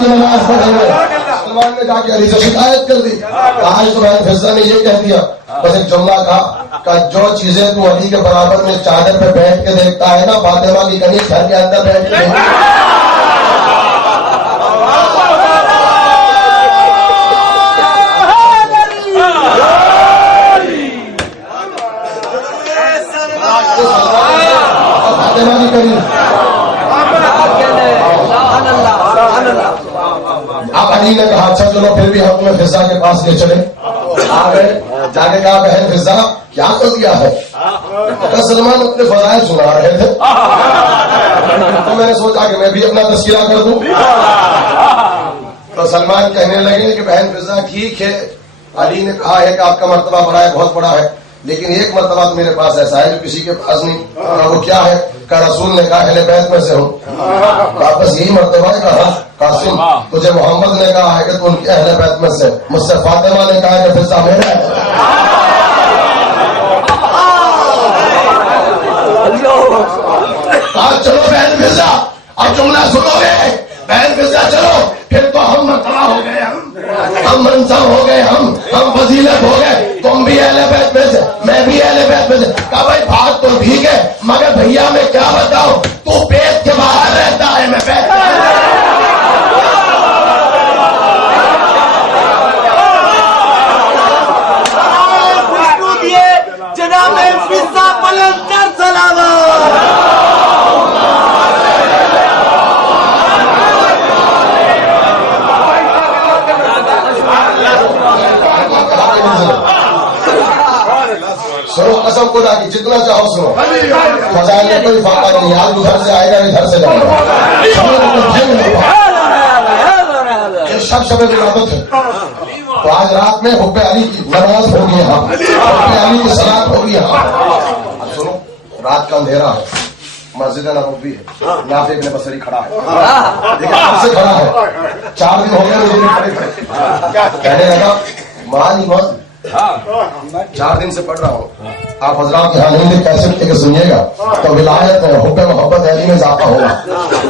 کی نماز پڑھیں. سلمان نے جا کے علی سے شکایت کر دی. آج تو بہن فضہ نے یہ کہہ دیا, بس ایک جملہ کہا جو چیزیں تو علی کے برابر میں چادر پہ بیٹھ کے دیکھتا ہے نا, فاطمہ کی کنیز گھر کے اندر بیٹھ کے فاطمہ کی کنیز. اب علی نے کہا اچھا چلو پھر بھی ہم تمہیں فضہ کے پاس لے چلے. آ گئے, جا کے کہا بہن فضہ کیا کر دیا ہے؟ سلمان اپنے فضائل سنا رہے تھے تو میں نے سوچا کہ میں بھی اپنا تذکرہ کر دوں. تو سلمان کہنے لگے کہ بہن فضہ ٹھیک ہے, علی نے کہا ہے کہ آپ کا مرتبہ بڑا ہے, بہت بڑا ہے, لیکن ایک مرتبہ تو میرے پاس ایسا ہے جو کسی کے پاس نہیں. وہ کیا ہے؟ کہ رسول نے کہا اہل بیت میں سے ہوں. واپس یہی مرتبہ ہے. کہا قاسم تجھے محمد نے کہا ہے کہ تو ان کے اہل بیت میں سے, مجھ سے فاطمہ نے کہا کہ فضہ میرا ہے. آج چلو بہن فضہ, اب جملہ سنو گے بہن فضہ, چلو پھر تو ہم مرتبہ ہو گئے, ہم منصب ہو گئے, ہم فضیلت ہو گئے. تم بھی اہل بیت میں سے, میں بھی اہل بیت میں سے. کہا بھائی بات تو ٹھیک ہے مگر بھیا میں کیا بتاؤں, تو بیت کے باہر رہتا ہے, میں بیت جناب فضہ بلند تر سلامت. سنو قسم خدا کی جتنا چاہو سنو, فضائل میں کوئی فاقہ نہیں. آج ادھر سے آئے گا ادھر سے جائے گا. یہ شب ولادت ہے. تو آج رات میں حب علی کی نماز ہوگی, یہاں حب علی کی صلاۃ ہوگی. یہاں اب سنو, رات کا اندھیرا ہے, مسجد نبوی ہے, نافع ابن بصری کھڑا ہے, لیکن کب سے کھڑا ہے؟ 4 دن ہو گئے مجھے کہنے لگا مان ایمان 4 دن سے پڑھ رہا ہوں. آپ حضرات یہاں نہیں کیسے کہ سنیے گا تو ولایت ہے, حب محبت علی میں اضافہ ہوگا.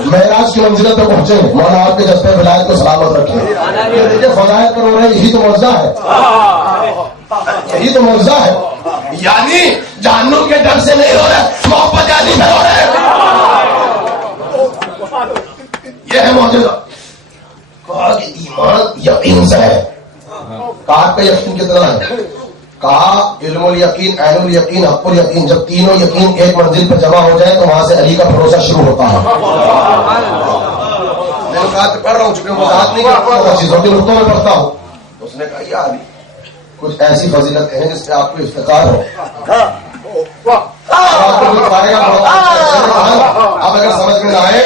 معراج کی منزلت پہ پہنچے, مولا آپ کے جذبے ولایت کو سلامت رکھے. یہ دیکھیے فضائل پر ہو رہے, یہی تو معجزہ ہے, یہی تو معجزہ ہے. یعنی جہنم کے ڈر سے نہیں ہو رہے, محبت علی میں ہو رہے. یہ ہے معجزہ. کہا کہ ایمان یقین سے ہے. کہا پہ یقین کتنا ہے؟ کہا علم الیقین, عین الیقین, حق الیقین. جب تینوں یقین ایک منزل پہ جمع ہو جائے تو وہاں سے علی کا بھروسہ شروع ہوتا ہے. میں نے کہا کہ پڑھ رہا ہوں, چونکہ وضاحت نہیں کرتا چیزوں کی نقطوں میں پڑھتا ہوں. اس نے کہا یا علی کچھ ایسی فضیلتیں ہیں جس پہ آپ کو افتخار ہو. اب اگر سمجھ میں نہ آئے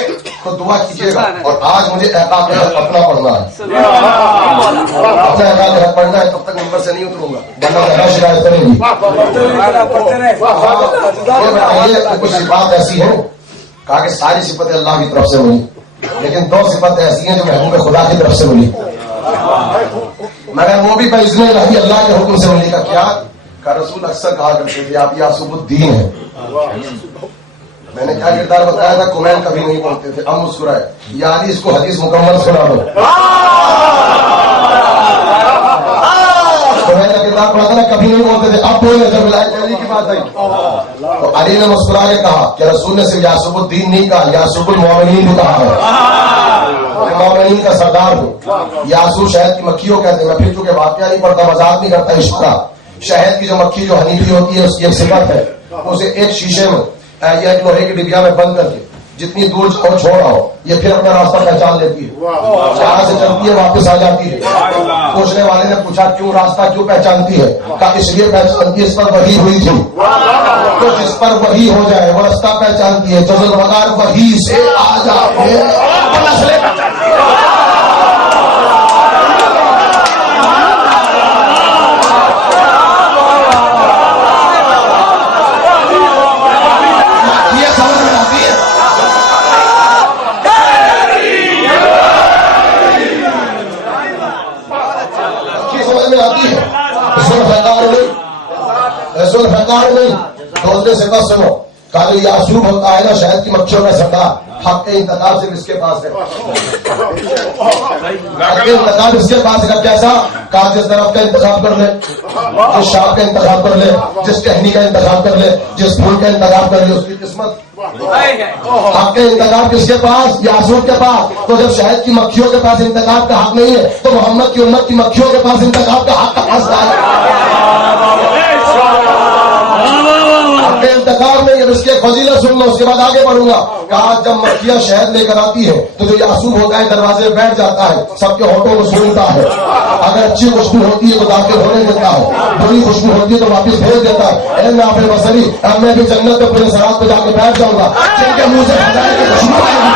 تو دعا کیجیے گا. اور آج مجھے احقاق حق اپنا پڑھنا ہے, اپنا احقاق حق پڑھنا ہے, تب تک نمبر سے نہیں اتروں گا ورنہ زیادہ شکایت کریں گی. یہ بتائیے کچھ صفات ایسی ہیں, کہا کہ ساری صفتیں اللہ کی طرف سے ملی, لیکن 2 صفتیں ایسی ہیں جو محبوب خدا کی طرف سے ملی, مگر وہ بھی باذن الہی اللہ کے حکم سے ملی. کا کیا؟ کا رسول اکثر کہا کرتے تھے آپ یاسوب الدین ہیں. میں نے کیا کردار بتایا تھا, کمین کبھی نہیں پڑھتے تھے. اب مسکرائے, یعنی اس کو حدیث مکمل سنا دو. کمین کا کردار پڑھا تھا نا, کبھی نہیں بولتے تھے. اب بولے جب ولایت علی کی بات آئی تو علی نے مسکرا کے کہا کہ رسول نے صرف یاسوب الدین نہیں کہا, یاسوب المومنین بھی کہا ہے. مومنین کا سردار ہوں. یاسو شہد کی مکھیوں کہتے ہیں. میں پھر چونکہ واقعہ نہیں پڑھتا, مذاق نہیں کرتا, اشارہ. شہد کی جو مکھی جو حنیفی ہوتی ہے اس کی ایک صفت ہے, اسے ایک شیشے میں یا ایک لوہے کی ڈبیا میں بند کر کے جتنی دور چھوڑ رہا ہو یہ پھر اپنا راستہ پہچان لیتی ہے, جہاں سے چلتی ہے واپس آ جاتی ہے. پوچھنے والے نے پوچھا کیوں راستہ کیوں پہچانتی ہے؟ کہا اس لیے پہچانتی ہے اس پر وحی ہوئی تھی, تو جس پر وحی ہو جائے وہ راستہ پہچانتی ہے. جزل وغار وحی سے آ جاتے نہیں. دوسرے سے بس سنو, کہا جو یعصوب ہوتا ہے نا شہد کی مکھیوں کا سردار، حق انتخاب صرف اس کے پاس ہے، حق انتخاب اس کے پاس ہے۔ کیسا؟ کہا جس طرف کا انتخاب کر لے، جس شاخ کا انتخاب کر لے، جس ٹہنی کا انتخاب کر لے، جس پھول کا انتخاب کر لے، اس کی قسمت۔ حق کا انتخاب کس کے پاس؟ یعصوب کے پاس۔ تو جب شہد کی مکھیوں کے پاس انتخاب کا حق نہیں ہے تو محمد کی امت کی مکھیوں کے پاس انتخاب کا حق کہاں سے آیا؟ حق انتخاب نہیں ہے۔ اس کے فضیلت سن لو، اس کے بعد آگے بڑھوں گا۔ کہا جب مکھیاں شہد لے کر آتی ہے تو جو یعصوب ہوتا ہے دروازے پہ بیٹھ جاتا ہے، سب کے ہونٹوں کو سونگتا ہے، اگر اچھی خوشبو ہوتی ہے تو داخل ہونے دیتا ہے، بری خوشبو ہوتی ہے تو واپس بھیج دیتا ہے۔ اے نافع بصری، اب میں بھی جنت میں پورے سرات پہ جا کے بیٹھ جاؤں گا جن کے منہ سے خزائن کی خوشبو آئے گی۔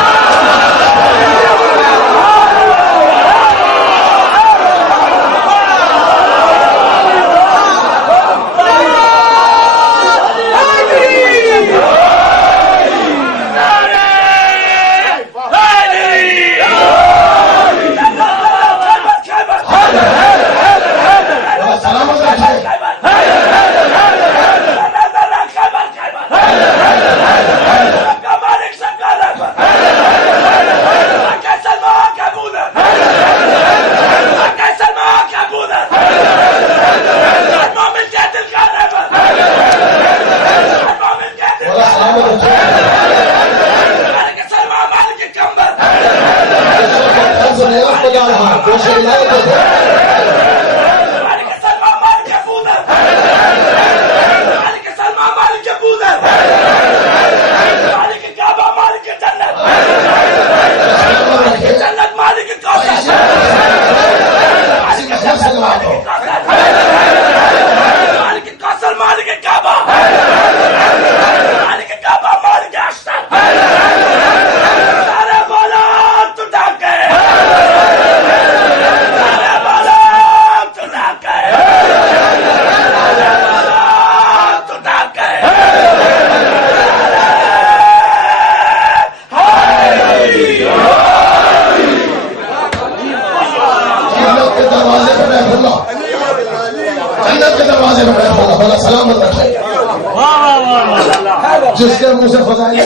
جس کے منہ سے فضائل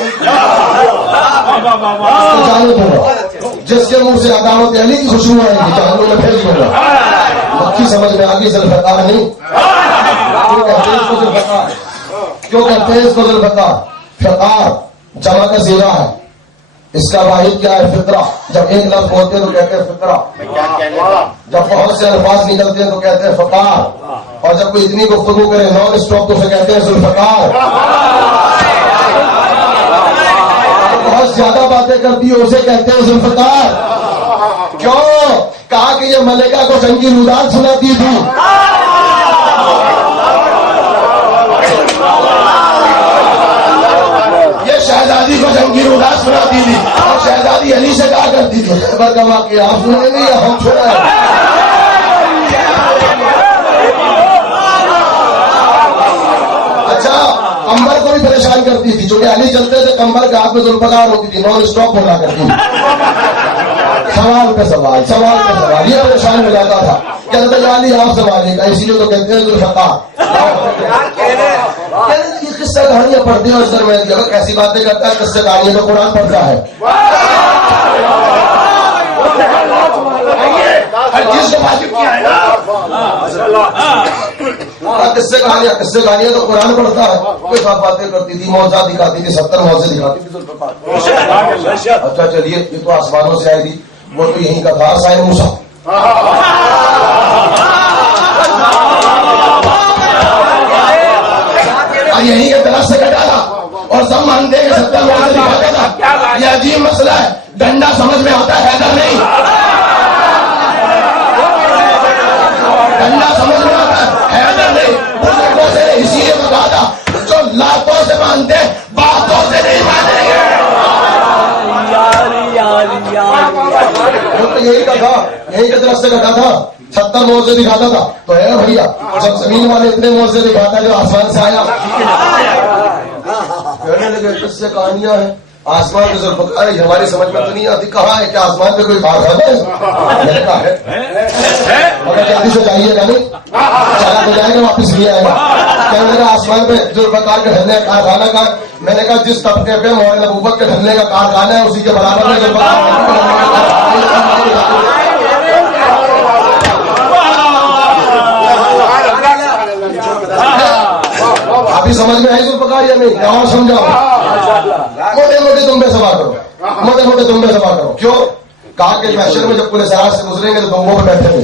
جس کے منہ سے عداوت علی کی خوشبو آئے گی جہنم میں پھینک دوں گا۔ مکھی سمجھ میں آگے ذوالفقار نہیں، کیوں کہتے ہیں اس کو ذوالفقار؟ کیوں کہتے ہیں اس کو ذوالفقار؟ فقار جمع کا صیغہ ہے، اس کا واحد کیا ہے؟ فطرہ۔ جب ایک لفظ بولتے ہیں تو کہتے ہیں فطرہ، جب بہت سے الفاظ نکلتے ہیں تو کہتے ہیں فقار، اور جب کوئی اتنی گفتگو کرے نان اسٹاپ تو اسے کہتے ہیں ذوالفقار۔ بہت زیادہ باتیں کرتی ہے اسے کہتے ہیں ذوالفقار۔ کیوں؟ کہا کہ یہ ملکہ کو جنگی روداد سناتی تھی، یہ شہزادی کو جنگی روداد سناتی تھی، اور شہزادی علی سے کہا کرتی تھی خیبر کا واقعہ آپ سنیں گے یا ہم چھوڑا ہے؟ اچھا، کمبر کو بھی پریشان کرتی تھی، چونکہ علی چلتے تھے کمبر کے ہاتھ میں ذوالفقار ہوتی تھی، نان اسٹاپ بولا کرتی تھی، سوال پہ سوال، سوال پہ سوال، یہ پریشان ہو جاتا تھا۔ کہتے تھے علی آپ سوالے کا، اسی لیے تو کہتے ہیں ذوالفقار۔ یہ قصہ کہانیاں پڑھتے ہیں اور اس درمیان کی اگر کیسی باتیں کرتا ہے قصہ کہانیاں تو قرآن پڑھتا ہے، ہر چیز کو واجب کیا ہے نا، قصے کہانیاں تو قرآن پڑھتا ہے۔ کوئی صاحب باتیں کرتی تھی، معجزہ دکھاتی تھی، 70 معجزے دکھاتی تھی ذوالفقار۔ اچھا چلیے، یہ تو آسمانوں سے آئی تھی، وہ تو یہیں کا تھا سائے موسیٰ۔ یہیں کے طرف سے کٹا تھا اور سب مانتے ہیں کہ 70 معجزے دکھاتا تھا۔ یہ عجیب مسئلہ ہے، ڈنڈا سمجھ میں آتا ہے، حیدر نہیں، ڈنڈا سمجھ میں آتا ہے، حیدر نہیں۔ بزرگوں سے اسی لیے بتا تھا جو لاتوں سے مانتے باتوں سے نہیں مانیں گے۔ وہ تو یہی کا تھا، یہی کی طرف سے کٹا تھا، 70 معجزے دکھاتا تھا تو ہے بھیا، جب زمین والے اتنے معجزے دکھاتا ہے جو آسمان سے آیا، کہنے لگے قصے کہانیاں ہیں، آسمان پہ ذوالفقار ہے، ہماری سمجھ میں تو نہیں آتی، کہاں ہے کہ آسمان پہ کوئی کارخانہ ہے؟ میں نے کہا ہے مگر جلدی سے چاہیے گا نہیں، چلا تو جائے گا واپس بھی آئے گا۔ کہنے لگا آسمان پہ ذوالفقار کا ٹھہرنے کارخانہ کا میں نے کہا جس طبقے پہ مولانا نبوت کے ڈھلنے کا کارخانہ ہے اسی کے برابر میں ابھی سمجھ میں آئی ذوالفقار یا نہیں؟ اور سمجھاؤ. موٹے موٹے تمبے سوا کرو, موٹے موٹے تمبے سوا کرو. کیوں؟ کہا کہ محشر میں جب پورے سراج سے گزریں گے تو تمبوں پہ بیٹھے تھے,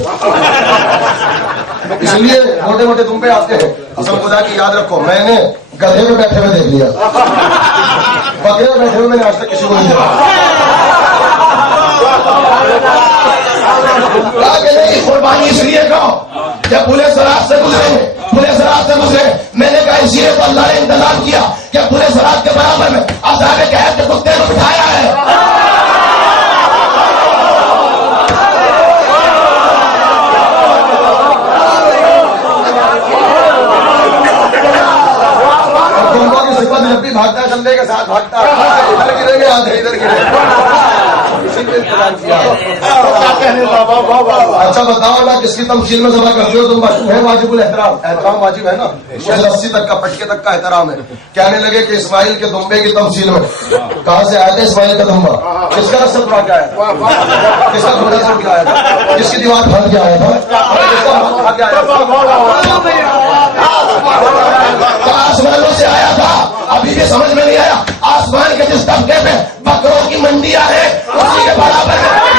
اس لیے موٹے موٹے تمبے آتے ہیں. قسم خدا کی یاد رکھو, میں نے گدھے میں بیٹھے ہوئے دیکھ لیا, بکرے میں بیٹھے ہوئے میں نے آج تک کسی کو نہیں دیکھا. کہا کہ نہیں, قربانی اس لیے کہو جب پورے سراج سے گزریں گے, پورے سراج سے گزرے. میں نے کہا اسی لیے تو اللہ نے انتظام کیا کہ پورے سراج کے برابر میں اصحاب کہف کے کتے کو بٹھایا ہے. جب بھی بھاگتا ہے کندھے کے ساتھ بھاگتا ہے, ادھر گریں گے آدھے ادھر گریں گے. اچھا بتاؤ نا کس کی تمثیل میں ذبح کرتے ہو تم؟ ہے واجب الاحترام, احترام واجب ہے نا. مجھے رسی تک کا, پٹکے تک کا احترام ہے. کہنے لگے کہ اسماعیل کے دمبے کی تمثیل میں کہاں سے آیا تھا اسماعیل کا دمبا؟ کس کا رسم اٹھا کے آیا تھا؟ کس کا گھوڑا سے اٹھ کے آیا تھا؟ کس کی دیوار پھٹ کے آیا تھا؟ آسمانوں سے آیا تھا. ابھی بھی سمجھ میں نہیں آیا. آسمان کے جس طبقے پہ بکروں کی منڈیاں ہیں اسی کے برابر ہے.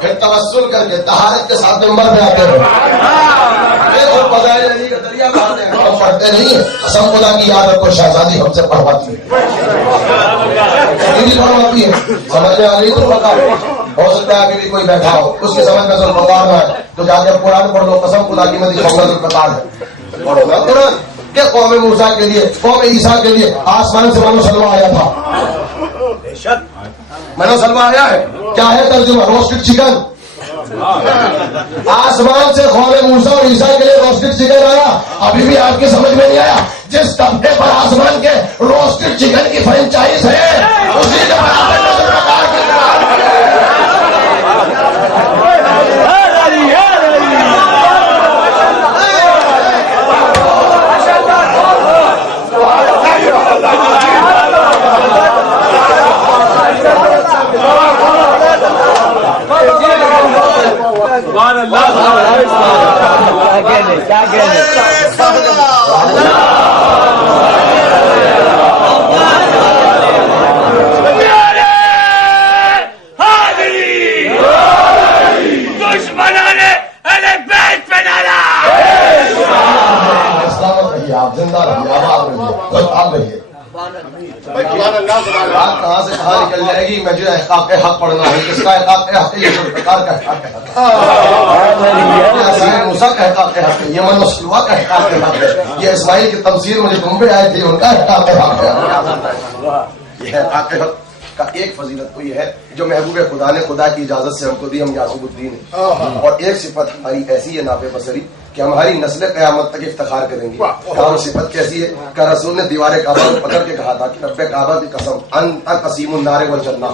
پھر توسل کر کے طہارت کے ساتھ نمبر پہ آتے ہیں, اور فضائل علی کا دریا بہاتے ہیں. ہم پڑھتے نہیں ہیں. قسم خدا کی یاد رکھو, شہزادی ہم سے پڑھواتی ہے, پڑھواتی ہے. سمجھ میں آ رہی تو بتا. ہو سکتا ہے ابھی بھی کوئی بیٹھا ہو اس کی سمجھ میں ذوالفقار نہ ہے تو جا کے قرآن پڑھ لو. قسم خدا کی میں دکھاؤں گا ذوالفقار ہے. پڑھو گا قرآن کہ قوم موسیٰ کے لیے, قوم عیسیٰ کے لیے آسمان سے منو سلوہ آیا تھا. منو سلوہ آیا ہے. کیا ہے ترجمہ؟ Roasted chicken. آسمان سے قوم موسیٰ اور عیسیٰ کے لیے روسٹڈ چکن آیا. ابھی بھی آپ کی سمجھ میں نہیں آیا. جس طبقے پر آسمان کے روسٹڈ چکن کی فرنچائز ہے اسی کے برابر کہاں سے کہاں نکل جائے گی. مجھے احقاق حق پڑھنا ہے. کس کا احقاق حق ہے؟ یہ ذوالفقار کا احقاق ہے, موسیٰ کا احقاق حق ہے, یہ منو سلوہ کا احقاق حق ہے, یہ اسماعیل کی تمثیل میں جو تمبے آئے تھے ان کا احقاق حق ہے. یہ احقاق حق کا ایک فضیلت تو یہ ہے جو محبوب خدا نے خدا کی اجازت سے ہم کو دی, ہم یعقوب الدین ہیں. اور ایک صفت ہماری ایسی ہے نافع بصری کہ ہماری نسل قیامت تک افتخار کریں گی. اور صفت کیسی ہے کہ رسول نے دیوار کعبہ کو پکڑ کے کہا تھا کہ رب کعبہ کی قسم انت قسیم النار والجنہ.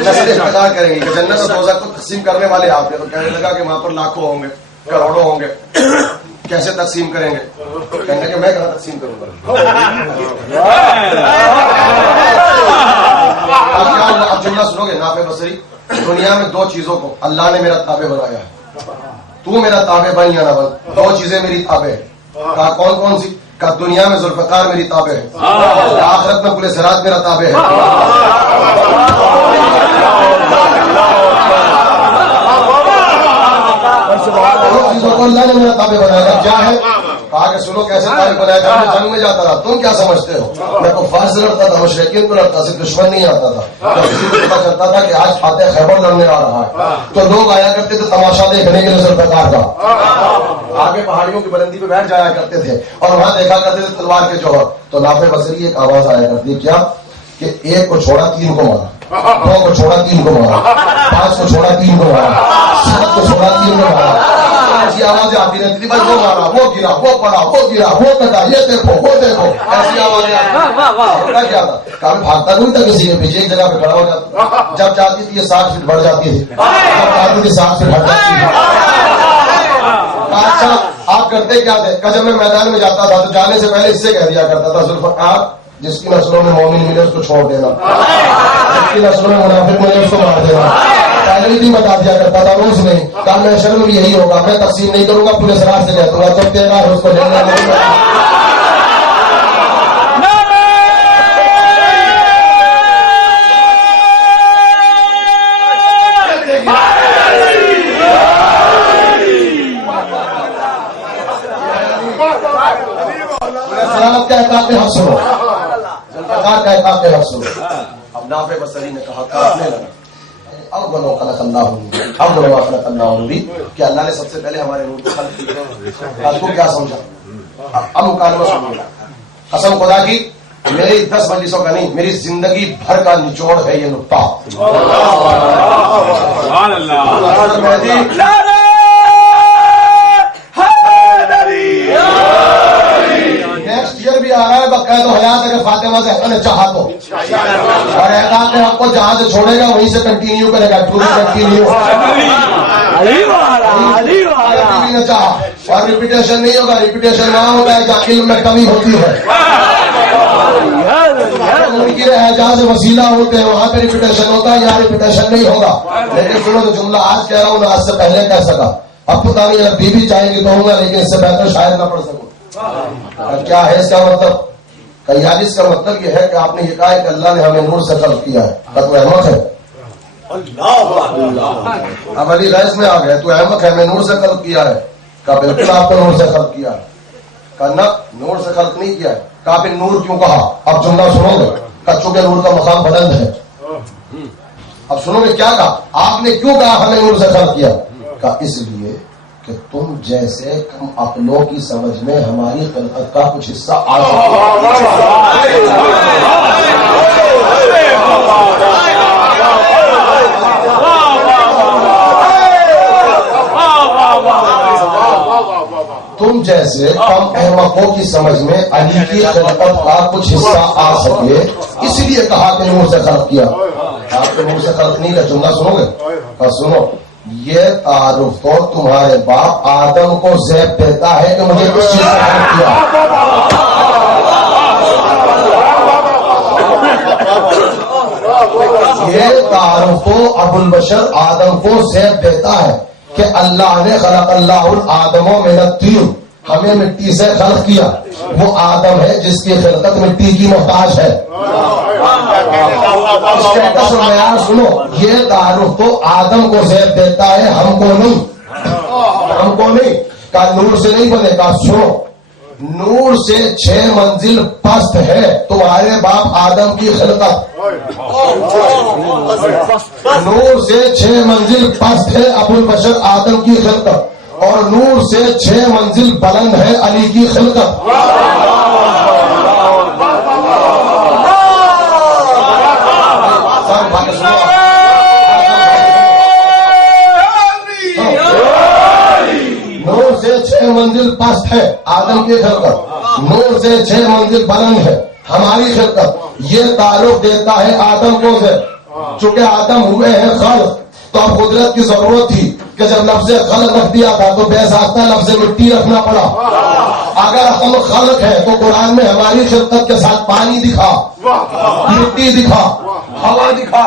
نسل افتخار کریں گی کہ جنت اور دوزخ کو تقسیم کرنے والے آپ ہیں. تو کہنے لگا کہ وہاں پر لاکھوں ہوں گے, کروڑوں ہوں گے, کیسے تقسیم کریں گے؟ کہنے کہ میں کہاں تقسیم کروں گا. اب جملہ سنو گے نافع بصری. دنیا میں دو چیزوں کو اللہ نے میرا تابع بنایا ہے. تو میرا تابع بن یا نہ بن, دو چیزیں میری تابع ہے. کہا کون کون سی؟ کہا دنیا میں ذوالفقار میری تابع ہے, آخرت میں پورے سراج میرا تابع ہے. چیزوں کو اللہ نے میرا تابع بنایا تھا. کیا ہے؟ کہا کہ سنو کیسے تابع بنایا تھا. میں جنگ میں جاتا تھا. تم کیا سمجھتے ہو؟ میں کفار سے لڑتا تھا, مشرکین کو لڑتا, صرف دشمن نہیں آتا تھا. جب کسی کو پتا چلتا تھا کہ آج فاتح خیبر لڑنے آ رہا ہے تو لوگ آیا کرتے تھے تماشا دیکھنے کے لیے ذوالفقار کا. آگے پہاڑیوں کی بلندی پہ بیٹھ جایا کرتے تھے اور وہاں دیکھا کرتے تھے تلوار کے جوہر. تو نافع بصری ایک آواز آیا کرتی, کیا کہ ایک کو چھوڑا تین کو مارا, 2 کو چھوڑا 3 کو مارا, 5 کو چھوڑا 3 کو مارا, 7 کو چھوڑا 3 کو مارا. ایسی آوازیں آتی رہتی تھی, بھائی وہ مارا, وہ گرا, وہ پڑا, وہ گرا, وہ کٹا, یہ دیکھو, وہ دیکھو, ایسی آوازیں آتی. کیا تھا؟ کام بھاگتا نہیں تھا کسی کے پیچھے, ایک جگہ پہ کھڑا ہو جاتا. جب جاتی تھی یہ 60 فٹ بڑھ جاتی تھی, جب جاتی تھی 60 فٹ ہٹ جاتی تھی. اچھا آپ کرتے کیا تھے؟ کہ جب میں میدان میں جاتا تھا تو جانے سے پہلے اس سے کہہ دیا کرتا تھا, ذوالفقار جس کی نسلوں میں مومن ملے اس کو چھوڑ دینا, جس کی نسلوں میں منافق ملے اس کو مار دینا. پہلے بھی بتا دیا کرتا تھا روز میں. کہا میں شرم بھی یہی ہوگا, میں تقسیم نہیں کروں گا, پورے سراج سے کہہ دوں گا جب تیرا ہے اس کو لینا نہیں. سلامت کا احکام کے حق سنو, ذوالفقار کا احکام کے حق سنو. اب نافع بصری نے کہا کاٹنے لگا. اب بنو خلق اللہ ہوگی, اب بنو خلق اللہ ہوگی کہ اللہ نے سب سے پہلے ہمارے نور کو خلق کیا. آپ کو کیا سمجھا؟ اب مکالمہ سنیے. قسم خدا کی میری 10 مجلسوں کا نہیں, میری زندگی بھر کا نچوڑ ہے یہ نقطہ. نیکسٹ ایئر بھی آ رہا ہے باقاعدہ حیات اگر فاطمہ سے نے چاہا تو, اور احکام نے آپ کو جہاں سے چھوڑے گا وہیں سے کنٹینیو کرے گا. کنٹینیو نے چاہا, اور ریپیٹیشن نہیں ہوگا. ریپیٹیشن وہاں ہوتا ہے جہاں علم میں کمی ہوتی ہے. ممکن ہے جہاں سے وسیلہ ہوتے ہیں وہاں پہ ریپیٹیشن ہوتا ہے, یہاں ریپیٹیشن نہیں ہوگا. لیکن سنو تو جملہ آج کہہ رہا ہوں, آج سے پہلے کہہ سکا. اب پتہ نہیں اگر بیوی چاہے گی تو ہوں گا, لیکن اس سے بہتر شاید نہ پڑھ سکوں. کیا ہے اس کا مطلب؟ کہ اس کا مطلب یہ ہے کہ آپ نے یہ کہا ہے کہ اللہ نے ہمیں نور سے خلق کیا ہے. تو احمد ہے, اب علی ریس میں آ گئے, تو احمد ہے, میں نور سے خلق کیا ہے. کہا بالکل آپ کو نور سے خلق کیا ہے. کہا نہ, نور سے خلق نہیں کیا ہے. کہا پھر نور کیوں کہا؟ اب جملہ سنو گے. کہا چونکہ نور کا مقام بلند ہے. اب سنو گے کیا کہا آپ نے, کیوں کہا ہمیں نور سے خلق کیا؟ کہا اس لیے کہ تم جیسے کم عقلوں کی سمجھ میں ہماری خلقت کا کچھ حصہ آ تم جیسے کم احمقوں کی سمجھ میں علی کی خلقت کا کچھ حصہ آ سکے, اس لیے کہا کہ نور سے خلق کیا. آپ کو نور سے خلق نہیں کا جملہ سنو گے. کہا سنو, یہ تعارف تو تمہارے باپ آدم کو زیب دیتا ہے کہ مجھے کس چیز سے خلق کیا. یہ تعارف تو ابو البشر آدم کو زیب دیتا ہے کہ اللہ نے خلق اللہ الآدم من الطین, ہمیں مٹی سے خلق کیا. وہ آدم ہے جس کی خلقت مٹی کی محتاج ہے. اسٹیٹس اور معیار سنو, یہ تعارف تو آدم کو زیب دیتا ہے, ہم کو نہیں. ہم کو نہیں. کہا نور سے نہیں بنے. کہا سنو, نور سے 6 منزل پست ہے تمہارے باپ آدم کی خلقت. نور سے 6 منزل پست ہے ابو البشر آدم کی خلقت, اور نور سے 6 منزل بلند ہے علی کی خلقت. نور سے 6 منزل پست ہے آدم کی خلقت, نور سے 6 منزل بلند ہے ہماری خلقت. یہ تعارف دیتا ہے آدم کو سے, چونکہ آدم ہوئے ہیں خلق تو اب قدرت کی ضرورت تھی کہ جب لفظ خلق رکھ دیا تھا تو بے ساختہ لفظ مٹی رکھنا پڑا. اگر ہم خلق ہیں تو قرآن میں ہماری خلقت کے ساتھ پانی دکھا، مٹی دکھا، ہوا دکھا.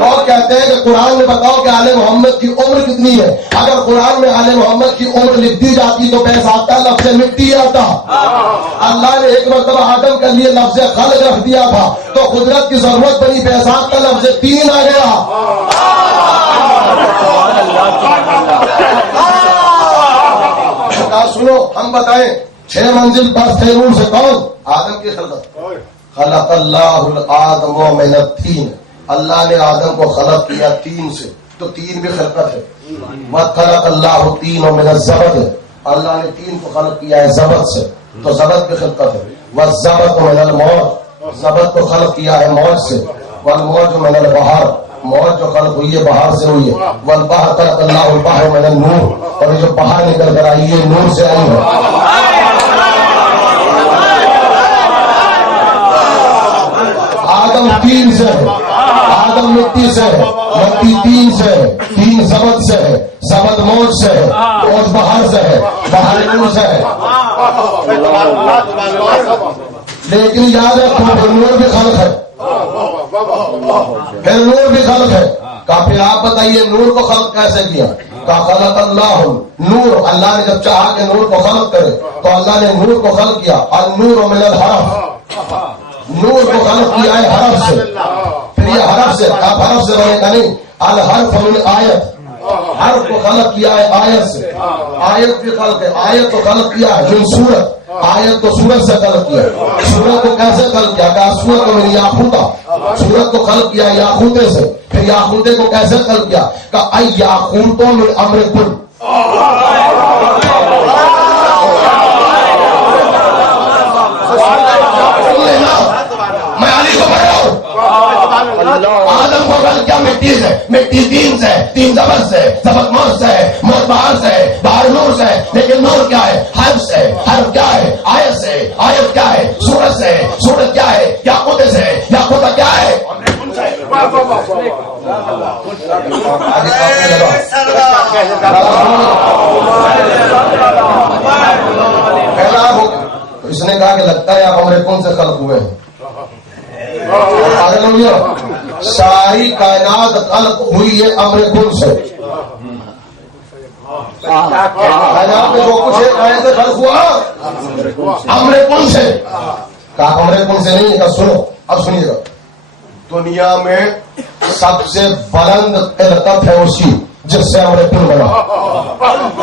وہ کہتے ہیں کہ قرآن میں بتاؤ کہ آل محمد کی عمر کتنی ہے. اگر قرآن میں آل محمد کی عمر لکھ دی جاتی تو پیسہ آتا لفظ مٹی آتا. اللہ نے ایک مرتبہ آدم کے لیے لفظ خلق رکھ دیا تھا تو قدرت کی ضرورت بنی پیسہ کا لفظ تین آ گیا. سنو ہم بتائیں 6 منزل بس تھے نور سے کون؟ آدم کی خلقت. خلق اللہ الآدم من الطین، اللہ نے آدم کو خلق کیا تین سے، تو تین بھی خلقت ہے. وخلق اللہ الطین من الزبد، اللہ نے تین کو خلق کیا ہے زبد سے، تو زبد بھی خلقت ہے. والزبد من الموج، زبد کو خلق کیا ہے موج سے. والموج من البحر، موج جو خلق ہوئی ہے بہار سے ہوئی ہے. والبحر خلق اللہ البحر من النور، اور جو باہر نکل کر آئی ہے نور سے آئی ہے. آدم تین سے ہے، آدم مٹی سے ہے، مٹی تین سے ہے، تین زبد سے ہے، زبد موج سے ہے، موج بہار سے ہے، بہار نور سے ہے. لیکن یاد رکھو پھر نور بھی خلق ہے، پھر نور بھی خلق ہے. کہا پھر آپ بتائیے نور کو خلق کیسے کیا؟ کہا خلق اللہ نور، اللہ نے جب چاہا کہ نور کو خلق کرے تو اللہ نے نور کو خلق کیا. النور من الحرف، نور کو خلق کیا ہے حرف سے. پھر یہ حرف سے، آپ حرف سے بنے گا نہیں، الحرف من آیت، حرف کو خلق کیا ہے آیت سے. آیت بھی خلق ہے، آیت کو خلق کیا ہے من سورت، آیت کو سورت سے خلق کیا. سورت کو کیسے خلق کیا؟ کہا سورت کو من یاقوتا، سورت کو خلق کیا یاقوتے سے. پھر یاقوتے کو کیسے خلق کیا؟ کہا ای یاقوتو من امر کل. میں علی کو پڑھ رہا ہوں. آدم کو خلق کیا مٹی سے، مٹی تین سے، تین زبد سے، زبد موج سے، موج بہار سے، بہار نور سے. لیکن نور کیا ہے؟ حرف سے. حرف کیا ہے؟ آیت سے. آیت کیا ہے؟ سورت سے. سورت کیا ہے؟ یاقوتے سے. یاقوتہ کیا ہے؟ پہلا اس نے کہا کہ لگتا ہے آپ امر کن سے خلق ہوئے ہیں. ساری کائنات خلق ہوئی ہے امر کن سے. کائنات میں جو کچھ ہے کائنات سے خلق ہوا امر کن سے. کہا امر کن سے نہیں. کہا سنو اب سنیے گا. دنیا میں سب سے بلند خلقت ہے اس کی جس سے امر کن بنا. بلند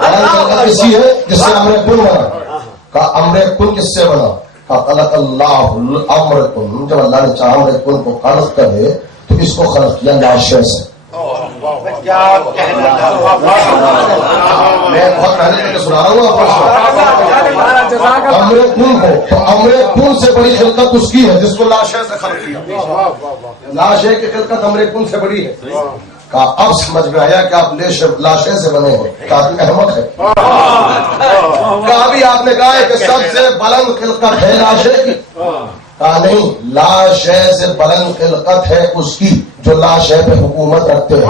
خلقت اسی ہے جس سے امر کن بنا. کہا امر کن کس سے بنا؟ خلق اللہ الامر کن. جب اللہ نے چاہا امر کن کو خلق کرے تو اس کو خلق کیا لاشے سے. میں بہت پہلے سنا رہا ہوں آپ کو. امر کن کو تو امر کن سے بڑی خلقت اس کی ہے جس کو لاشے سے خلق کیا. لاشے کی خلقت امر کن سے بڑی ہے. کہا اب سمجھ میں آیا کہ آپ لاشے سے بنے ہیں. کافی احمد ہے. کہا بھی آپ نے کہا ہے کہ سب سے بلند خلقت ہے لاشے کی. کہا نہیں، لاشے سے بلند خلقت ہے اس کی جو لاشے پہ حکومت رکھتے ہیں.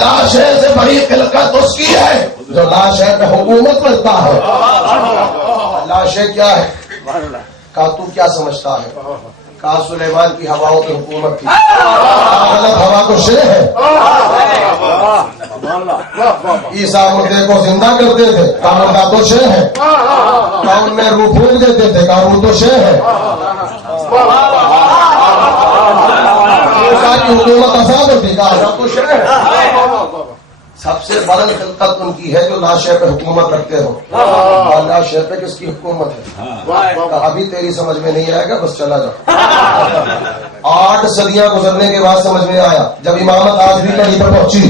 لاشے سے بڑی خلقت اس کی ہے جو لاشے پہ حکومت کرتا ہے. لاشے کیا ہے؟ کہا تو کیا سمجھتا ہے؟ کہا سلیمان کی ہواؤں کی حکومت تھی. غلط، ہوا تو شے ہے. عیسیٰ مردے کو زندہ کرتے تھے. کہا مردہ تو شے ہے. کہا ان میں روح پھونک دیتے تھے. کہا روح تو شے ہے. کی حکومت آزاد ہوتی. کہا آزاد تو شے ہے. سب سے بلند خلقت ان کی ہے جو لاشے پہ حکومت رکھتے ہو. لاشے پہ کس کی حکومت ہے؟ ابھی تیری سمجھ میں نہیں آئے گا، بس چلا جا. 8 صدیاں گزرنے کے بعد سمجھ میں آیا جب امامت آج بھی کہیں پر پہنچی.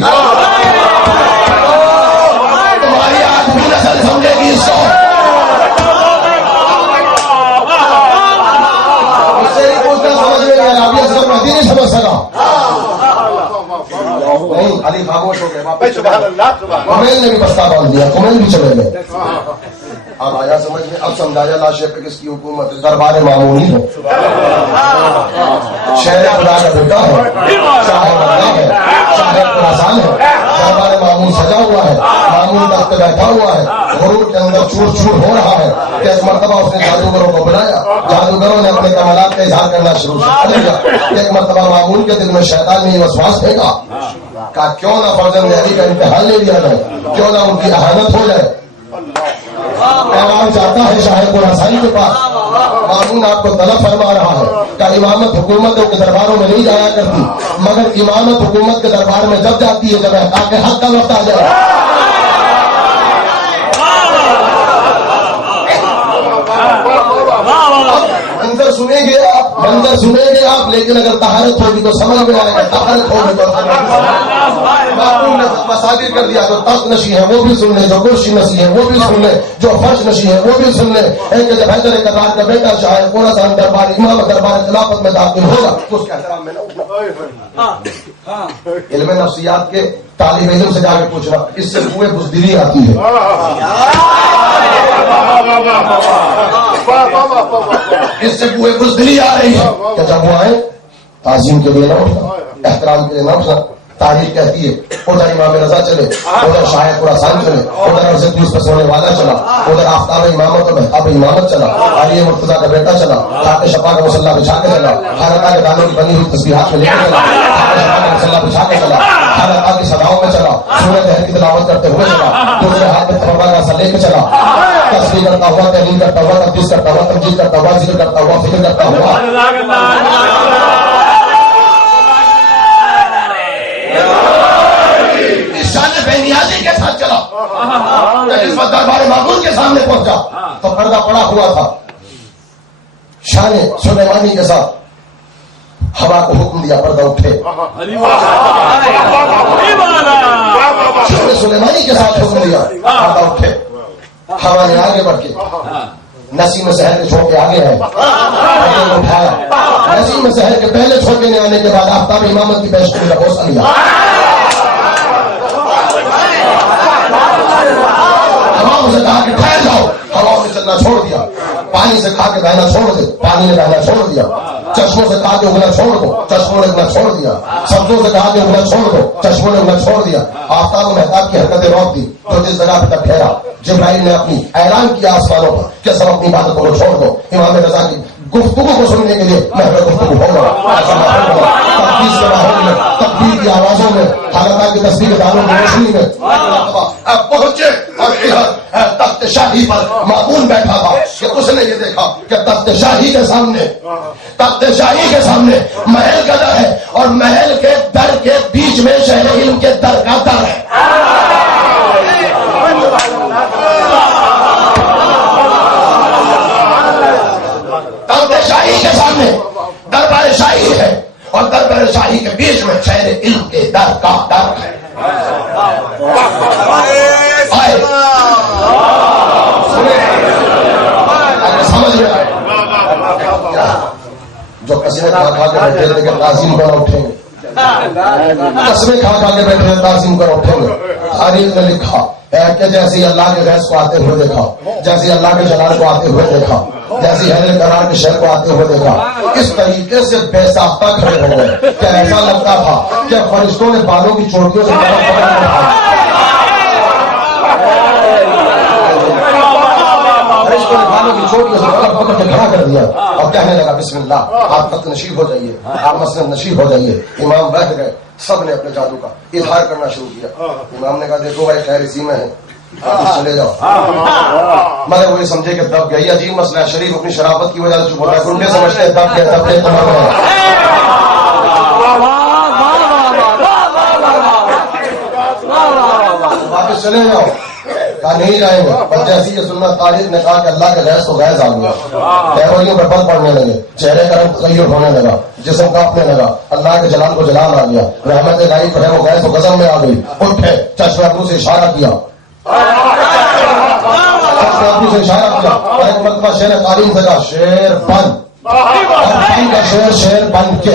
تمہاری آج بھی نسل سمجھے گی اس کو. اس سے نہیں پوچھنا سمجھ میں نہیں آیا. ابھی اصل مہدی نہیں سمجھ سکا. نہیں، علی خاموش ہو گئے. کمیل نے بھی بستہ باندھ دیا, کمیل بھی چلے گئے. اب آیا سمجھ میں, اب سمجھایا لاشے پہ کس کی حکومت ہے, دربار معمولی ہے, شہر خدا کا بیٹا ہے, شاہ بندہ ہے, شاہ خراسان ہے, دربار معمول سجا ہوا ہے, معمول تخت پہ بیٹھا ہوا ہے, غرور کے اندر چور چور ہو رہا ہے کہ اس مرتبہ اس نے جادوگروں کو بلایا, جادوگروں نے اپنے کمالات کا اظہار کرنا شروع کر دیا. ایک مرتبہ معمول کے دل میں شیطان نے یہ وسواس پھینکا, کہا کیوں نہ فرزند علی کا امتحان لے لیا جائے, کیوں نہ ان کی اہانت ہو جائے. پیغام جاتا ہے شاہ خراسان کے پاس, مامون آپ کو طلب فرما رہا ہے کہ امامت حکومتوں کے درباروں میں نہیں جایا کرتی, مگر امامت حکومت کے دربار میں جب جاتی ہے جب احقاق حق کا وقت آ جائے. منظر سنیں گے آپ, منظر سنیں گے آپ, لیکن اگر طہارت ہوگی تو سمجھ میں آئے گا, طہارت ہوگی تو معقول نے مصادر کر دیا, جو تخت نشی ہے وہ بھی سن لے, جو کرسی نشی ہے وہ بھی سن لے, جو فرش نشی ہے وہ بھی سن لے. ایک جب حیدر کرار کا بیٹا شاہ خراسان دربار امام دربار خلافت میں داخل ہوگا تو اس کے احترام میں نہ اٹھنا. علم نفسیات کے طالب علم سے جا کے پوچھنا, اس سے کوئی بزدلی آتی ہے, اس سے کوئی بزدلی آ رہی ہے کہ جب وہ آئے تعظیم کے لیے نہ اٹھنا, احترام کے لیے نہ اٹھنا. تاریخ کہتی ہے ادھر امام رضا چلے, ادھر شاہ خراسان چلے, ادھر عرض پیس پر سونے والا چلا, ادھر آفتاب امامت اور مہتاب امامت چلا, علی مرتضیٰ کا بیٹا چلا, خاک شفا کا مسلح بچھا کے چلا, خانقاہ کے دانوں کی بنی ہوئی تسبیحات میں لے کے چلا, خاک شفا کا مسلح بچھا کے چلا, خانقاہ کی صداؤں میں چلا, سورۃ طہر کی تلاوت کرتے ہوئے چلا, دوسرے ہاتھ میں تفرہ کا اثر لے کے چلا, تسبیح کرتا ہوا, تحلیل کرتا ہوا, تقدیس کرتا ہوا, تمجید کرتا ہوا, ذکر کرتا ہوا, فکر کرتا ہوا, کے ساتھ چلا. جس وقت دربار معمول کے سامنے پہنچا تو پردہ پڑا ہوا تھا. شان سلیمانی کے ساتھ ہوا کو حکم دیا پردہ اٹھے. شان سلیمانی کے ساتھ حکم دیا پردہ اٹھے. ہوا نے آگے بڑھ کے نسیم سحر کے چھوڑ کے آگے ہے, اٹھایا. نسیم سحر کے پہلے چھوڑے نے آنے کے بعد آفتاب امامت کی پیشکشی کا بوسہ لیا. ہواؤں سے کہا کہ ٹھہر جاؤ, ہواؤں نے چلنا چھوڑ دیا. پانی سے کہا کہ بہنا چھوڑ دے, پانی نے بہنا چھوڑ دیا. چشموں سے کہا کہ اگنا چھوڑ دو, چشموں نے اگنا چھوڑ دیا. سبزوں سے کہا کہ اگنا چھوڑ دو, چشموں نے اگنا چھوڑ دیا. آفتاب و مہتاب کی حرکتیں روک دی تو جس جگہ پہ تک ٹھہرا جبرائیل نے اپنی اعلان کیا آسمانوں پر کہ سب اپنی باتوں کو چھوڑ دو. امام رضا کی گفتگو کو سننے کے لیے محفل گفتگو ہوگا, تقدیس کے ماحول میں, تکبیر کی آوازوں میں, خانقاہ کی تصویر کے دانوں کی روشنی میں اب پہنچے اور تخت شاہی پر مامون بیٹھا تھا کہ اس نے یہ دیکھا کہ تخت شاہی کے سامنے محل کا در ہے اور محل کے در کے بیچ میں شہر علم کے در کا در ہے. شاہی کے سامنے دربار شاہی ہے اور دربار شاہی کے بیچ میں شہر علم کے در کا در ہے. سمجھ میں آئے جو قسمیں کھا کھا کے بیٹھے تھے کہ تعظیم پر اٹھیں گے, قسمیں کھا کھا کے بیٹھے تعظیم پر اٹھیں گے. تاریخ نے لکھا کہ جیسے اللہ کے غیث کو آتے ہوئے دیکھا, جیسے اللہ کے جلال کو آتے ہوئے دیکھا, جیسے حیدر کرار کے شہر کو آتے ہوئے دیکھا, اس طریقے سے بے ساختہ کھڑے ہو گئے کہ ایسا لگتا تھا کہ فرشتوں نے بالوں کی چوٹیوں سے بالوں کی چوٹیوں سے پکڑ کے کھڑا کر دیا اور کہنے لگا بسم اللہ, آپ تخت نشیب ہو جائیے, آپ مسند نشیب ہو جائیے. امام بیٹھ گئے, سب نے اپنے جادو کا اظہار کرنا شروع کیا. امام نے کہا دیکھو بھائی خیر اسی میں ہے, چلے جاؤ. مگر وہ یہ سمجھے کہ دب گیا. یہ عجیب مسئلہ ہے, شریف اپنی شرافت کی وجہ سے چپ ہوتا ہے, الٹے سمجھتے ہیں دب گیا تمام ہے. واپس چلے جاؤ. کہا نہیں جائیں گے. بس جیسی یہ سننا تاریخ نے کہا کہ اللہ کے غیظ کو غیظ آ گیا, پیرویوں پر بل پڑنے لگے, چہرے کا رنگ تغیر ہونے لگا, جسم کانپنے لگا, اللہ کے جلال کو جلال آ گیا, رحمت الہی پر ہے وہ غیظ و غضب میں آ گئی. اٹھے, چشمے ابرو سے اشارہ کیا, سے اشارہ کیا اور ایک مرتبہ شیر قارین سے کہا شیر بن, اور بن کا شیر بن کے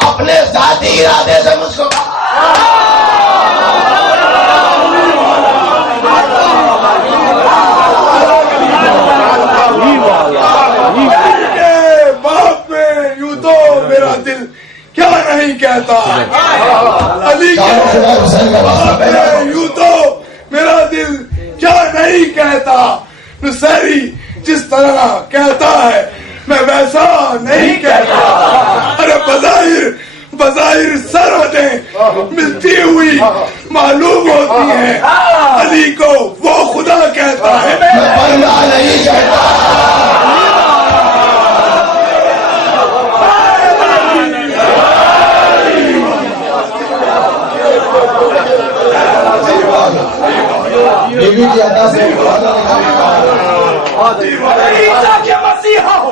اپنے ذاتی ارادے سے مجھ کو باپ میں یوں تو میرا دل کیا نہیں کہتا علی کے باپ میں یوں تو میرا دل کیا نہیں کہتا نصیری جس طرح کہتا ہے میں ویسا نہیں کہتا ارے بظاہر سرحدیں ملتی ہوئی معلوم ہوتی ہیں علی کو وہ خدا کہتا ہے میں بندہ نہیں کہتا بیوی کی ادا سے عیسیٰ کے مسیحا ہو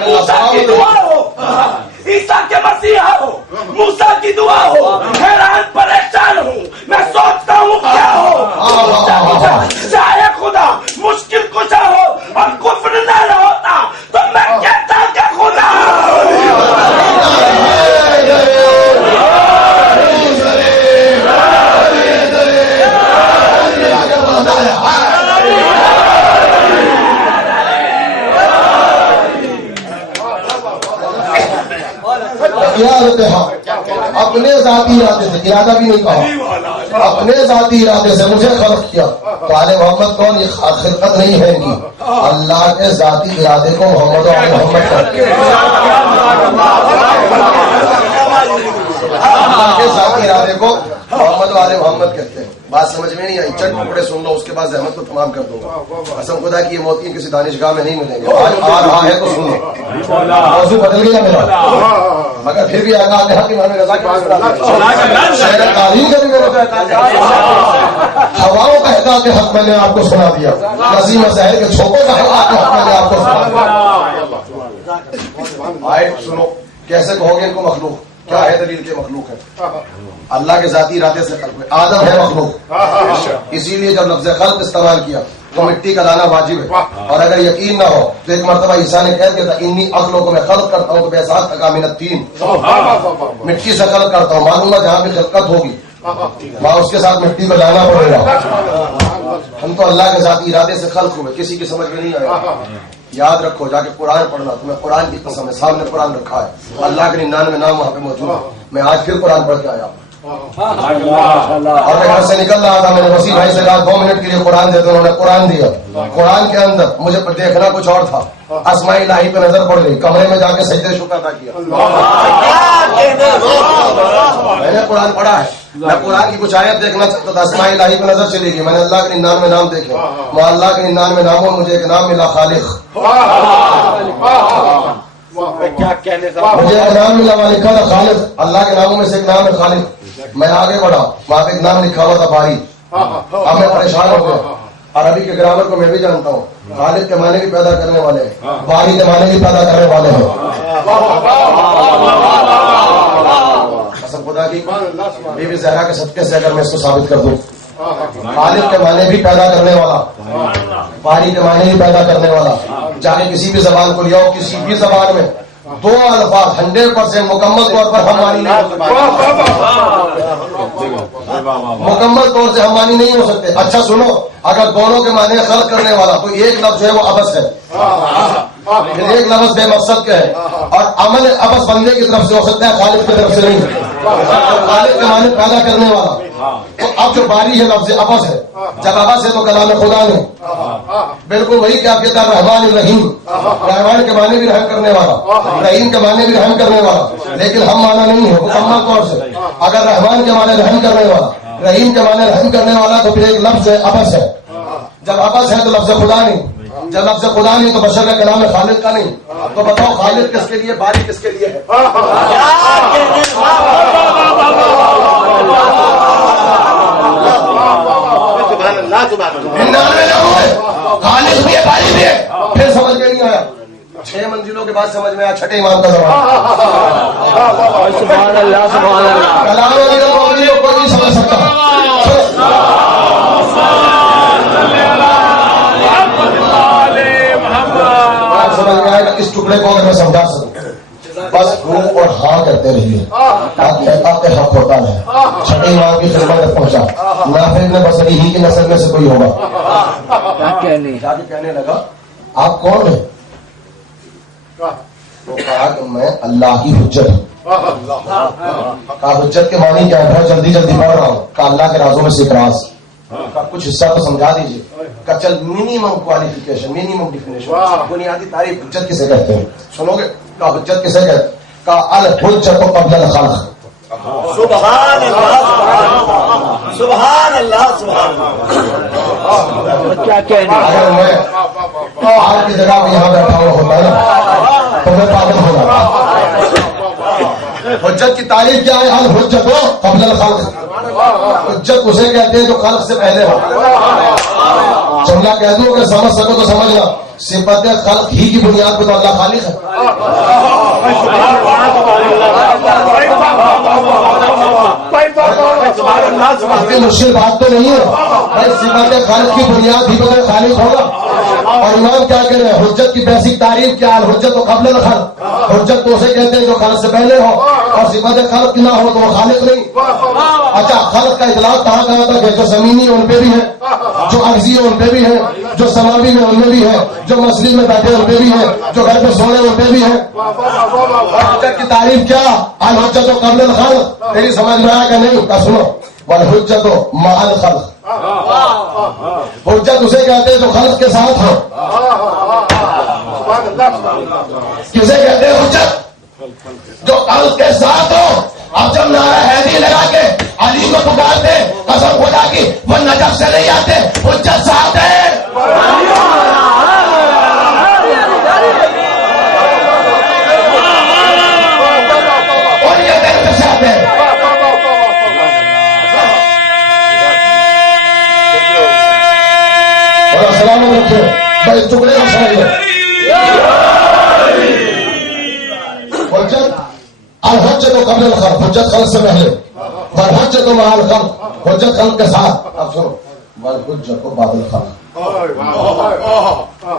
موسیٰ کی دعا ہو عیسیٰ کے مسیحا ہو موسیٰ کی دعا ہو حیران پریشان ہوں میں سوچتا ہوں کیا ہو چاہے خدا مشکل کشا ہو اور کفر نہ ہوتا تو میں کہتا کہ خدا اپنے ذاتی ارادے سے ارادہ بھی نہیں کہا اپنے ذاتی ارادے سے مجھے خلق کیا تو آل محمد کون یہ خلقت نہیں ہے ان کی اللہ کے ذاتی ارادے کو محمد و آل محمد کرتے ہیں اللہ کے ذاتی ارادے کو محمد و آل محمد کہتے ہیں بات سمجھ میں نہیں آئی چٹ ٹکڑے سن لو اس کے بعد زحمت کو تمام کر دوں گا قسم خدا کی یہ موتی کسی دانشگاہ میں نہیں ملیں گے آج آ رہا ہے تو سنو موضوع بدل گیا میرا مگر پھر بھی آگاہ نے حق امام رضا کی شہر تعلیم کا بھی میرا ہواؤں کا حقا کے حق میں نے آپ کو سنا دیا نظیم شہر کے چھوٹوں کا حقا کے حق میں نے آپ کو سنا دیا آئے سنو کیسے کہو گے ان کو مخلوق کیا ہے دلیل کے مخلوق ہے اللہ کے ذاتی ارادے سے خلق ہوئے آدم ہے مخلوق اسی لیے جب لفظ خلق استعمال کیا تو مٹی کا لانا واجب ہے اور اگر یقین نہ ہو تو ایک مرتبہ عیسیٰ نے کہہ دیا تھا انی عقلوں کو میں خلق کرتا ہوں تو بے ساتھ تکا من الطین مٹی سے خلق کرتا ہوں معلوم ہے جہاں بھی خلقت ہوگی وہاں اس کے ساتھ مٹی کو لانا پڑے گا ہم تو اللہ کے ذاتی ارادے سے خلق ہوئے کسی کی سمجھ میں نہیں آیا یاد رکھو جا کے قرآن پڑھنا تمہیں قرآن کی قسم ہے سامنے قرآن رکھا ہے اللہ کے 99 نام وہاں پہ موجود ہے میں آج پھر قرآن پڑھ کے آیا اور میں گھر سے نکل رہا تھا میں نے وسیع بھائی سے کہا 2 منٹ کے لیے قرآن دے دو انہوں نے قرآن دیا قرآن کے اندر مجھے دیکھنا کچھ اور تھا اسماء الہی پہ نظر پڑ گئی کمرے میں جا کے سجدے شکر ادا کیا میں نے قرآن پڑھا ہے میں قرآن کی کچھ آیت دیکھنا چاہتا تھا اسماء الہی پہ نظر چلی گئی میں نے اللہ کے 99 نام دیکھے وہ اللہ کے 99 ناموں مجھے ایک نام ملا خالق مجھے ایک نام ملا وہاں لکھا تھا خالق اللہ کے ناموں میں سے ایک نام ہے خالق میں آگے بڑھا وہاں پہ ایک نام لکھا ہوا تھا باری اب میں پریشان ہو گیا عربی کے گرامر کو میں بھی جانتا ہوں خالق کے معنی بھی پیدا کرنے والے ہیں باری کے معنی بھی پیدا کرنے والے ہیں قسم خدا کی بی بی زہرا کے صدقے سے اگر میں اس کو ثابت کر دوں خالق کے معنی بھی پیدا کرنے والا باری کے معنی بھی پیدا کرنے والا جا کے کسی بھی زبان کو لیا ہو کسی بھی زبان میں 2 الفاظ 100% مکمل طور پر ہم معنی نہیں ہو سکتے مکمل طور سے ہم معنی نہیں ہو سکتے اچھا سنو اگر دونوں کے معنی خلق کرنے والا تو ایک لفظ ہے وہ عبث ہے پھر ایک لفظ بے مقصد کا ہے اور عمل عبث بندے کی طرف سے ہو سکتا ہے خالق کی طرف سے نہیں خالق کے معنی پیدا کرنے والا تو اب جو باری ہے لفظ عبث ہے جب عبث ہے تو کلام خدا نے بالکل وہی کیا کہتا ہے رحمان الرحیم رحمان کے معنی بھی رحم کرنے والا رحیم کے معنی بھی رحم کرنے والا لیکن ہم معنی نہیں ہے مکمل طور سے اگر رحمان کے معنی رحم کرنے والا رحیم کے معنی رحم کرنے والا تو پھر ایک لفظ عبث ہے جب عبث ہے تو لفظ خدا نہیں جب لفظ خدا نہیں تو بشر کا کلام ہے خالق کا نہیں تو بتاؤ خالق کس کے لیے باری کس کے لیے ہے خالق بھی ہے باری بھی ہے پھر سمجھ میں نہیں آیا 6 منزلوں کے بعد سمجھ میں آیا چھٹے امام کا زمان سبحان اللہ سبحان اللہ کلام کو نہیں سمجھ سکتا سمجھ میں آئے گا اس ٹکڑے کو اگر میں سمجھا سکوں بس روح اور پہنچا، نافع ابن بصری ہی کی نسل میں سے کوئی ہوگا. کیا کہنے جا کے کہنے لگا آپ کون ہیں؟ تو کہا کہ میں اللہ کی حجت ہوں. کہا حجت کے معنی کیا ہے؟ بہت جلدی جلدی پڑھ رہا ہوں. کہا اللہ کے رازوں میں سے ایک راز. کہا کچھ حصہ تو سمجھا دیجیے. کہا چل منیمم کوالیفیکیشن، منیمم ڈیفینیشن، بنیادی تعریف حجت کسے کہتے ہیں سنو گے؟ کہا حجت کسے کہتے ہیں؟ کہا الحجت قبل الخلق. سبحان اللہ سبحان اللہ سبحان اللہ. کیا کہنے اگر میں آپ کی جگہ میں یہاں بیٹھا ہوا ہوتا ہے نا تو میں پاگل ہو جاتا. حجت کی تعریف کیا ہے؟ الحجت قبل الخلق. حجت اسے کہتے ہیں جو خلق سے پہلے ہو. جملہ کہہ دوں کہ سمجھ سکو تو سمجھنا، صفت خلق ہی کی بنیاد پہ تو اللہ خالق ہے. اتنی مشکل بات تو نہیں ہے بھائی. صفت خلق کی بنیاد ہی بغیر خالق ہوگا. اور امام کیا کہہ رہے ہیں؟ حجت کی بیسک تعریف کیا ہے؟ حجت تو قبل الخلق. حجت تو اسے کہتے ہیں جو خلق سے پہلے ہو، اور صفت خلق نہ ہو تو وہ خالق نہیں. اچھا خلق کا اطلاق کہاں کہا تھا؟ کہ جو زمینی ان پہ بھی ہے، جو ارضی ان پہ بھی ہے، جو سماوی میں ان میں بھی ہے، جو مسجد میں بیٹھے ان پہ بھی ہے، جو گھر پہ سونے ان پہ بھی ہے. حجت کی تعریف کیا؟ الحجت قبل الخلق. میری سمجھ میں آیا کہ نہیں؟ کا سنو، والحجت مع الخلق. حجت اسے کہتے ہیں جو خلق کے ساتھ ہو. کسے کہتے ہیں حجت؟ جو خلق کے ساتھ ہو. اب جب نعرہ حیدری لگا کے علی کو پکارتے قسم خدا کی وہ نجف سے نہیں آتے، حجت ساتھ ہے. اور یہ دل میں سے آتے ہیں. اور سلامت رکھے بھائی ٹکڑے کا سمجھ. حجت الحجت قبل الخلق. حجت خلق سے پہلے. والحجت مع الخلق. حجت خلق کے ساتھ. اب سنو، والحجت بعد الخلق.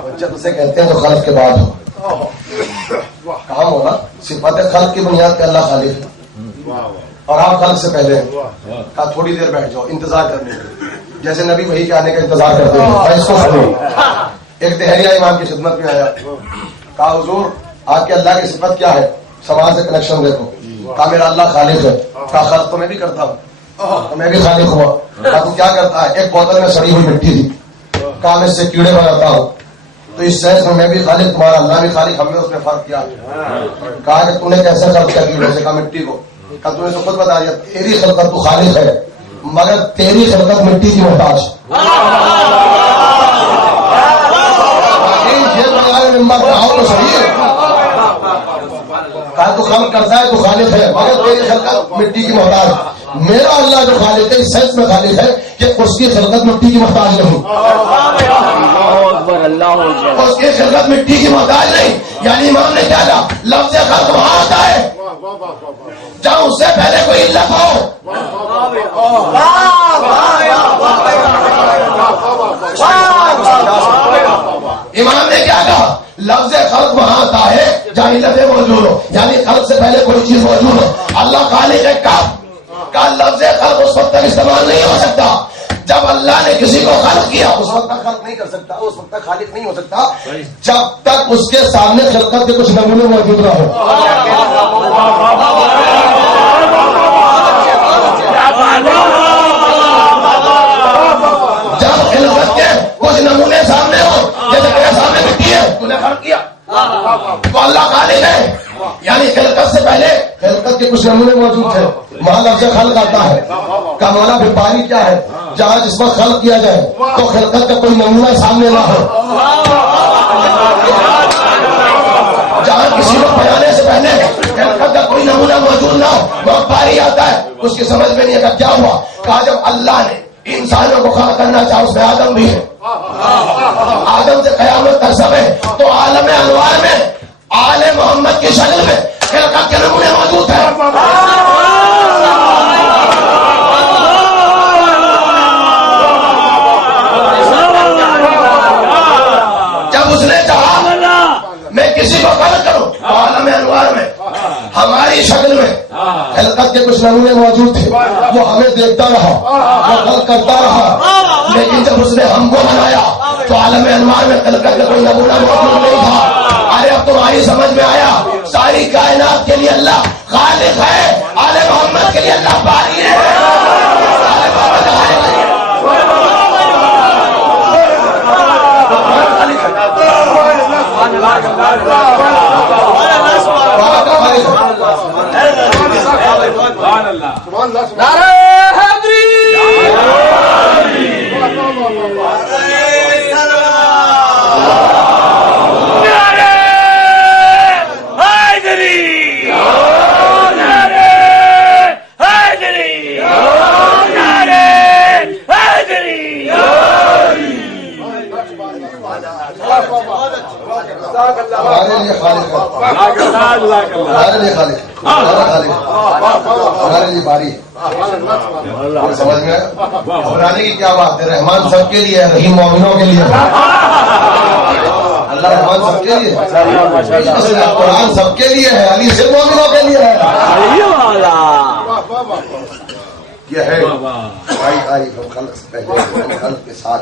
حجت اسے کہتے ہیں جو خلق کے بعد ہو. کہاں ہونا؟ صفت خلق کی بنیاد پہ اللہ خالق ہے اور آپ خلق سے پہلے ہیں. کہا تھوڑی دیر بیٹھ جاؤ انتظار کرنے کے، جیسے نبی وحی کے آنے کا انتظار کرتے ہیں. اس کو سنو. ایک دہریہ امام کی خدمت میں آیا. کہا حضور آپ کے اللہ کی صفت کیا ہے؟ سماج سے کنیکشن دیکھو. کہا میرا اللہ خالق ہے. کہا خلق تو میں بھی کرتا ہوں. تو میں بھی خالق ہوا. کہا تو کیا کرتا ہے؟ ایک بوتل میں سڑی ہوئی مٹی تھی. کہا میں اس سے کیڑے بناتا ہوں. تو اس سینس میں بھی خالق، تمہارا اللہ بھی خالق، ہم نے اس میں فرق کیا. کہا کہ تم نے کیسے خلق کیا کیڑے سے؟ کہا مٹی کو. کہا تم نے تو خود بتا دیا تیری خلقت تو خالق ہے مگر تیری خلقت مٹی کی محتاج. تو صحیح ہے. کہا تو خلق کرتا ہے تو خالق ہے مگر تیری خلقت مٹی کی محتاج. میرا اللہ جو خالق ہے اس سینس میں خالق ہے کہ اس کی خلقت مٹی کی محتاج نہیں. اس کی خلقت مٹی کی محتاج نہیں. یعنی امام نے کیا کہا؟ لفظ خلق وہاں آتا ہے جہاں اس سے پہلے کوئی علت ہو. امام نے کیا کہا؟ لفظ خلق وہاں آتا ہے جہاں علتیں موجود ہو، یعنی خلق سے پہلے کوئی چیز موجود ہو. اللہ خالق ہے کب؟ کا لفظ خلق اس وقت تک استعمال نہیں ہو سکتا جب اللہ نے کسی کو خلق کیا. اس وقت تک خلق نہیں کر سکتا، اس وقت تک خالق نہیں ہو سکتا جب تک اس کے سامنے خلقت کے کچھ نمونے موجود نہ ہو. جب خلقت کے کچھ نمونے سامنے ہو، جیسے میرے سامنے مٹی ہے، تو نے خلق کیا تو اللہ خالق ہے. یعنی خلقت سے پہلے خلقت کے کچھ نمونے موجود تھے. وہاں لفظ خلق آتا ہے. کا معنی پھر پاری کیا ہے؟ جہاں جس وقت خلق کیا جائے تو خلقت کا کوئی نمونہ سامنے نہ ہو. جہاں کسی کو بنانے سے پہلے خلقت کا کوئی نمونہ موجود نہ ہو وہ پاری آتا ہے. اس کی سمجھ میں نہیں آتا کیا ہوا. کہا جب اللہ نے انسانوں کو خلق کرنا چاہا اس میں آدم بھی ہے. آدم سے قیامت تک سب ہے تو عالم انوار میں آل محمد کی شکل میں خلقت کے نمونے موجود ہیں. جب اس نے چاہا میں کسی کو خلق کروں عالم انوار میں ہماری شکل میں خلقت کے کچھ نمونے موجود تھے. وہ ہمیں دیکھتا رہا، وہ خلق کرتا رہا، لیکن جب اس نے ہم کو بنایا تو عالم انوار میں خلقت کا کوئی نمونہ موجود نہیں تھا۔ ارے اب تمہاری سمجھ میں آیا، ساری کائنات کے لیے اللہ خالق ہے، آل محمد کے لیے اللہ باری ہے، آل محمد خالق ہے۔ ہمارے لیے خالق ہے، ہمارے لیے خالق ہے، ہمارا خالق ہے، ہمارے لیے باری ہے۔ سمجھ میں گھبرانے کی کیا بات ہے؟ رحمان سب کے لیے ہے، رحیم مومنوں کے لیے ہے۔ اللہ رحمان سب کے لیے ہے، قرآن سب کے لیے ہے، علی صرف مومنوں کے لیے ہے۔ یہ ہے آئی خلق سے پہلے خلق کے ساتھ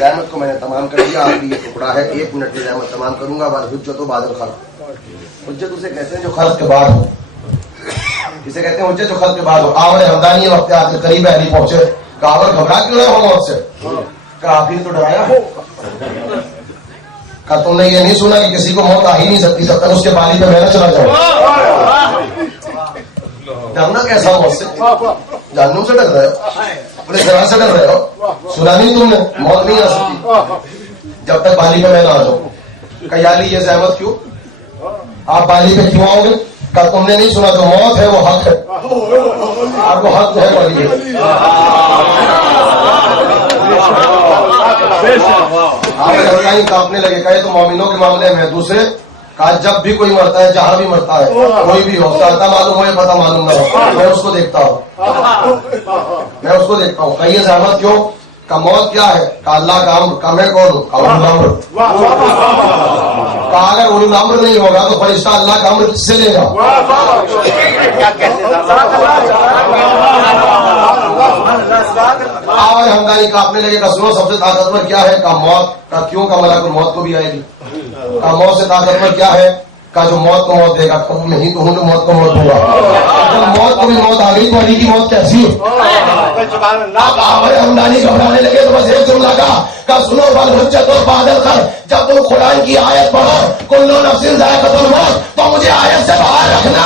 رحمت کو میں نے تمام کر دیا، آپ کی یہ ٹکڑا ہے، 1 منٹ میں رحمت تمام کروں گا۔ بعد حجت و بعد الخلق، حجت اسے کہتے ہیں جو خلق کے بعد ہو، اسے کہتے ہیں حجت جو خلق کے بعد ہو۔ آور ہمدانی وقت آ کے قریب علی پہنچے، کہا گھبرا کیوں رہے ہو موت سے؟ کہا آپ ہی تو ڈرایا ہو، کہا تم نے یہ نہیں سنا کہ کسی کو موت آ ہی نہیں سکتی جب تک اس کے بالی پہ میں نہ چلا جاؤں۔ ڈرنا کیسا موت سے؟ جہنم سے ڈر رہے ہو، اپنے سرا سے ڈر رہے ہو، سنا نہیں تم نے موت نہیں آ سکتی جب تک بالی پہ میں نہ آ جاؤں۔ کہ علی یہ زحمت کیوں، آپ بالی پہ کیوں آؤ گے؟ کہ تم نے نہیں سنا جو موت ہے وہ حق ہے، اور وہ حق جو ہے وہ علی ہے۔ آپ کانپنے لگے، کہے تو مومنوں کے معاملے میں دوسرے، کہا جب بھی کوئی مرتا ہے، جہاں بھی مرتا ہے، کوئی بھی ہو، پتہ معلوم ہو یا پتہ معلوم نہ ہو، میں اس کو دیکھتا ہوں، میں اس کو دیکھتا ہوں۔ کہیے زحمت کیوں؟ کہ موت کیا ہے؟ کہ اللہ کا امر، کہ میں کون ہوں؟ کہ اولو الامر۔ کہ اگر اولو الامر نہیں ہوگا تو فرشتہ اللہ کا امر کس سے لے گا؟ آوائے ہمدانی کانپنے لگے، کہ سنو سب سے طاقتور کیا ہے؟ کہ موت۔ کہ کیوں؟ کہ ملک الموت کو بھی آئے گی۔ کا موت سے طاقتور کیا ہے؟ کا جو موت کو موت دے گا، میں ہی تو ہوں جو موت کو موت دوں گا۔ جب موت کو بھی موت آ گئی تو علی کی موت کیسی ہے؟ اب آوائے ہمدانی گھبرانے لگے تو بس ایک جملہ کہا کہ سنو بل حجت اور بادل کر، جب تم قرآن کی آیت پڑھو کل نفس ذائقۃ الموت، تو مجھے آیت سے باہر رکھنا۔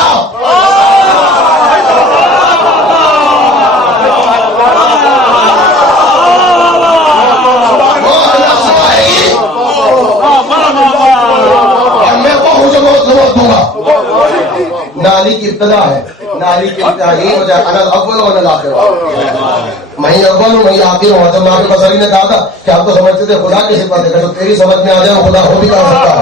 نالی کی ابتدا ہے، نالی کی ابتدا یہی وجہ ہے، انا الاول و انا الاخر، میں ہی اول ہوں میں ہی آخر ہوں۔ حضرت امام بصری نے کہا تھا کہ ہم تو سمجھتے تھے خدا کی صفت ہے، جو تیری سمجھ میں آ جائے وہ خدا ہو بھی کر سکتا ہے۔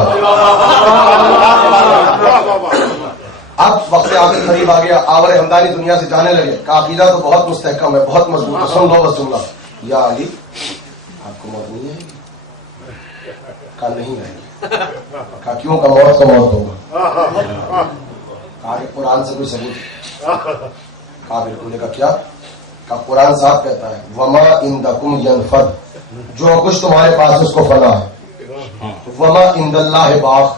اب وقت آخر قریب آ گیا، آور ہمدانی دنیا سے جانے لگے، کہ عقیدہ تو بہت مستحکم ہے، بہت مضبوط ہے، سن لو بس جملہ، یا علی آپ کو موت نہیں آئے گی؟ کہا نہیں آئے گی۔ کہا کیوں؟ کہ موت کو موت ہوگا۔ کہا کہ قرآن سے کوئی ثبوت؟ کہا بالکل۔ کا کیا؟ کہا قرآن صاحب کہتا ہے وما عندکم ینفد، جو کچھ تمہارے پاس اس کو فنا ہے، وما عند اللہ باق،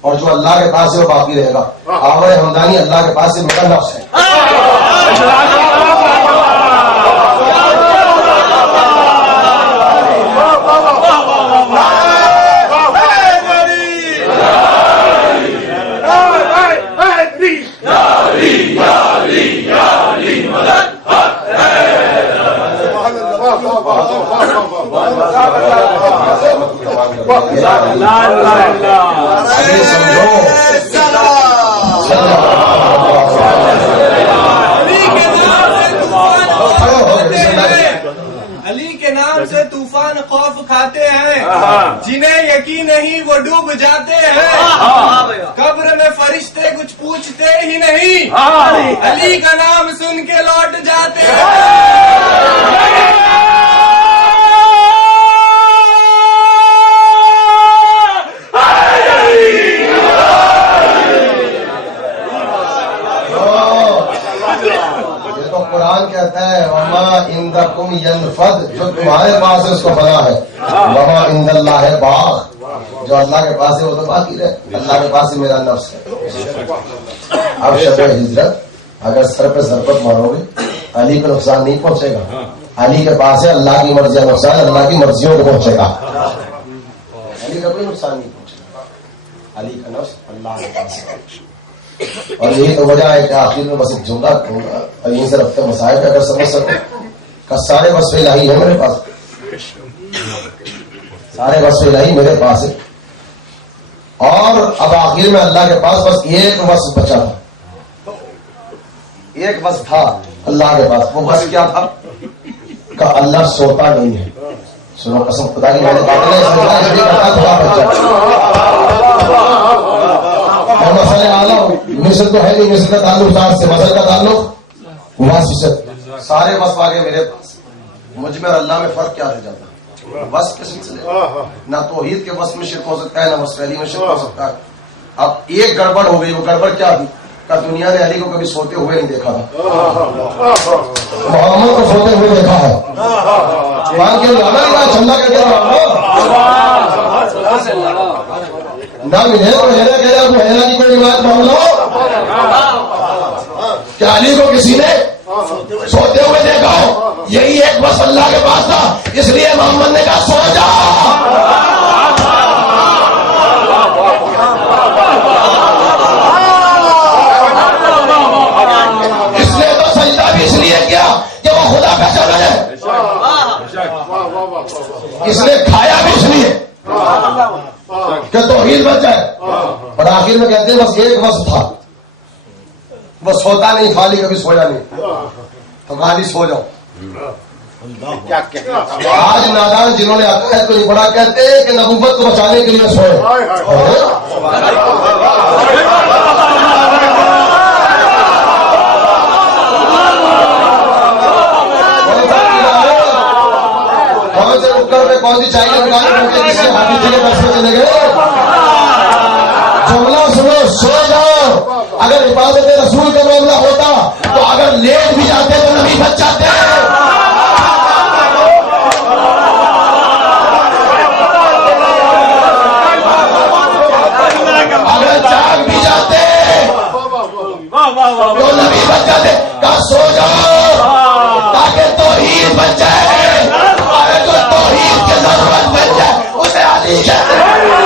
اور جو اللہ کے پاس ہے وہ باقی رہے گا۔ آور ہمدانی اللہ کے پاس سے میرا نفس ہے۔ علی کے نام سے طوفان خوف کھاتے ہیں، جنہیں یقین نہیں وہ ڈوب جاتے ہیں، قبر میں فرشتے کچھ پوچھتے ہی نہیں، علی کا نام سن کے لوٹ جاتے ہیں۔ قرآن الفد جو تمہارے پاس ہے اس کو فنا ہے، وما عند اللہ ہے باغ، جو اللہ کے پاس ہے وہ تو باقی رہے، اللہ کے پاس ہی میرا نفس ہے۔ اب شب ہجرت اگر سر پہ سرپت مارو گے علی کو نقصان نہیں پہنچے گا، علی کے پاس ہے اللہ کی مرضی کا نقصان اللہ کی مرضیوں کو پہنچے گا، علی کا کوئی نقصان نہیں پہنچے گا، علی کا نفس اللہ کے پاس ہے۔ اور یہی تو وجہ ہے کہ آخر میں بس ایک جملہ کہوں گا اور یہیں سے رکھتے مسائل پہ اگر سمجھ سکو کہ سارے وصف الہی ہے میرے پاس، سارے وصف الہی میرے پاس ہے، اور اب آخر میں اللہ کے پاس بس ایک وصف بچا تھا، ایک وصف تھا اللہ کے پاس، وہ وصف کیا تھا کہ اللہ سوتا نہیں ہے۔ سنو قسم خدا کی، میں نے بات نہیں سمجھا اس لیے کہا تھوڑا بچہ اور مسئلہ اعلیٰ مثل تو ہے نہیں، مثل کا تعلق ذات سے، مثل کا تعلق وصف سے، سارے وصف آگے میرے پاس، مجھ میں اور اللہ میں فرق کیا رہ جاتا ہے؟ وصف کے سلسلے نہ توحید کے وصف میں شرک ہو سکتا ہے، نہ وصف علی میں شرک ہو سکتا ہے۔ اب ایک گڑبڑ ہو گئی، وہ گڑبڑ کیا تھی کہ دنیا نے علی کو کبھی سوتے ہوئے نہیں دیکھا تھا، محمد کو سوتے ہوئے دیکھا ہے، مان کے چندہ کر کے نہ ملے تو ہیرا کہہ رہا وہ ہیرا کی کوئی روایت مان لو کہ علی کو کسی نے سوتے ہوئے دیکھا ہو، یہی ایک بس اللہ کے پاس تھا، اس لیے محمد نے کہا سو جا۔ اس لیے تو سجدہ بھی اس لیے کیا کہ وہ خدا کا چلن ہے، اس نے کھایا بھی اس لیے کہ توحید بچ جائے، اور آخر میں کہتے ہیں بس ایک وصف تھا، وہ سوتا نہیں، خالی کبھی سویا نہیں، تو خالی سو جاؤ۔ آج نادان جنہوں نے عقائد کو نہیں پڑھا کہتے ہیں کہ نبوت کو بچانے کے لیے سوئے، کون سے اٹھ کر کون سی چائے دکان کس سے حافظ کے دس میں چلے گئے؟ جملہ سنو، سو جاؤ۔ اگر حفاظت رسول کا معاملہ ہوتا تو اگر لیٹ بھی جاتے تو نبی بچ جاتے، اگر جاگ بھی جاتے تو نبی بچ جاتے۔ کہا سو جاؤ تاکہ توحید بچ جائے، اگر جو توحید کی ضرورت بچ جائے اسے علی کہتے ہیں۔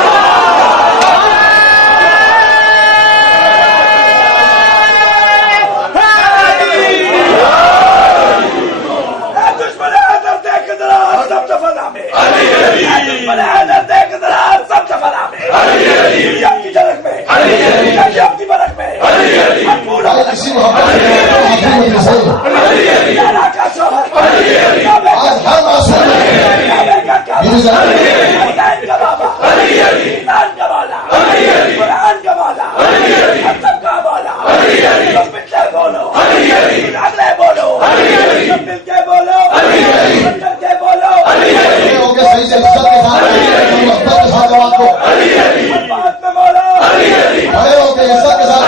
کسی محبت آج ہر معصوم صحیح سے عزت کے ساتھ محبت کے ساتھ جواب کو کھڑے ہو کے عزت کے ساتھ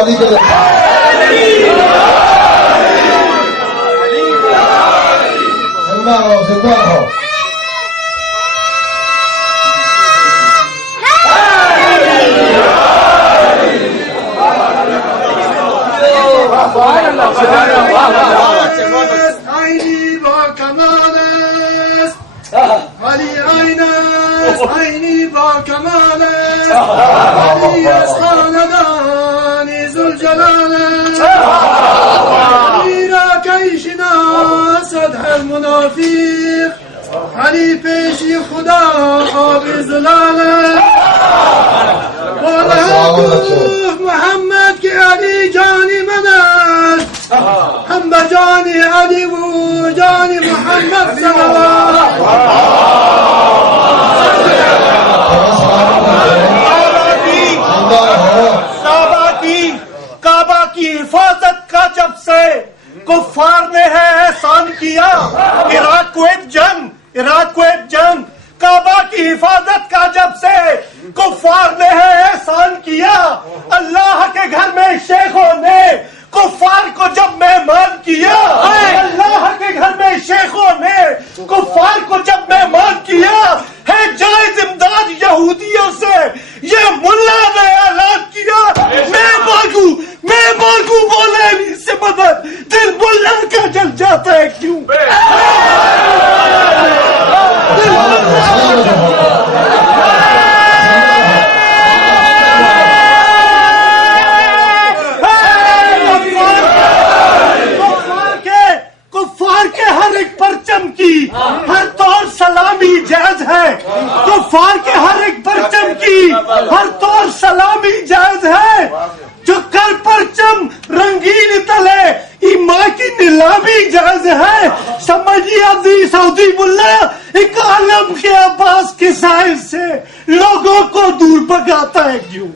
علی کے زندہ رہو زندہ رہو. عيني وكمالك علي عينك عيني وكمالك علي خانداني ذو الجلال علي كيشنا سدح المنافق علي پیشی خدا آب زلال محمد کی علی جانی منت ہم بجانی علی و جانی محمد صلی اللہ کعبہ کی حفاظت کا جب سے کفار نے ہے احسان کیا. عراق کویت جنگ کعبہ کی حفاظت کا جب سے کفار نے ہے احسان کیا. اللہ کے گھر میں شیخوں نے کفار کو جب مہمان کیا. اللہ کے گھر میں شیخوں نے کفار کو جب مہمان کیا. ہے جائز امداد یہودیوں سے یہ ملا نے اعلان کیا. میں مانگوں بولے علی سے مدد دل ملا کا جل جاتا ہے کیوں. کفار کے ہر ایک پرچم کی ہر طور سلامی جائز ہے. کفار کے ہر ایک پرچم کی ہر طور سلامی جائز ہے. جو کر پرچم رنگین تلے ایمان کی نیلامی جائز ہے. سمجھیے عزیز سعودی ملا ایک عالم کے عباس کے سائے سے لوگوں کو دور بھگاتا ہے کیوں.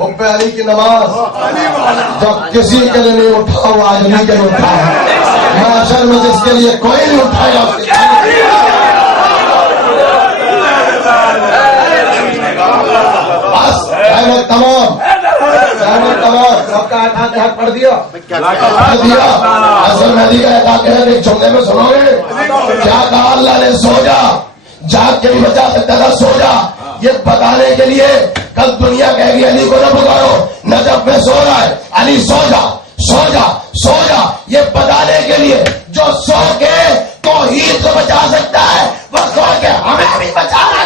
حب علی کی نماز جب کسی کے لیے نہیں اٹھا وہ آج علی کے لیے اٹھا ہے. معاشر میں جس کے لیے کوئی نہیں اٹھایا بس تمام سب کا ہاتھ پڑھ دیا. اصل مہدی کا احاطہ ہے ایک جملے میں سنو گے کیا کہا اللہ نے. سو جا جاگ کے بھی بچا سکتا تھا. سو جا یہ بتانے کے لیے کل دنیا کہے گی علی کو نہ پکارو. نجف میں سو رہا ہے علی سو جا سو جا سو جا. یہ بتانے کے لیے جو سو کے توحید کو بچا سکتا ہے وہ سو کے ہمیں بھی بچا رہا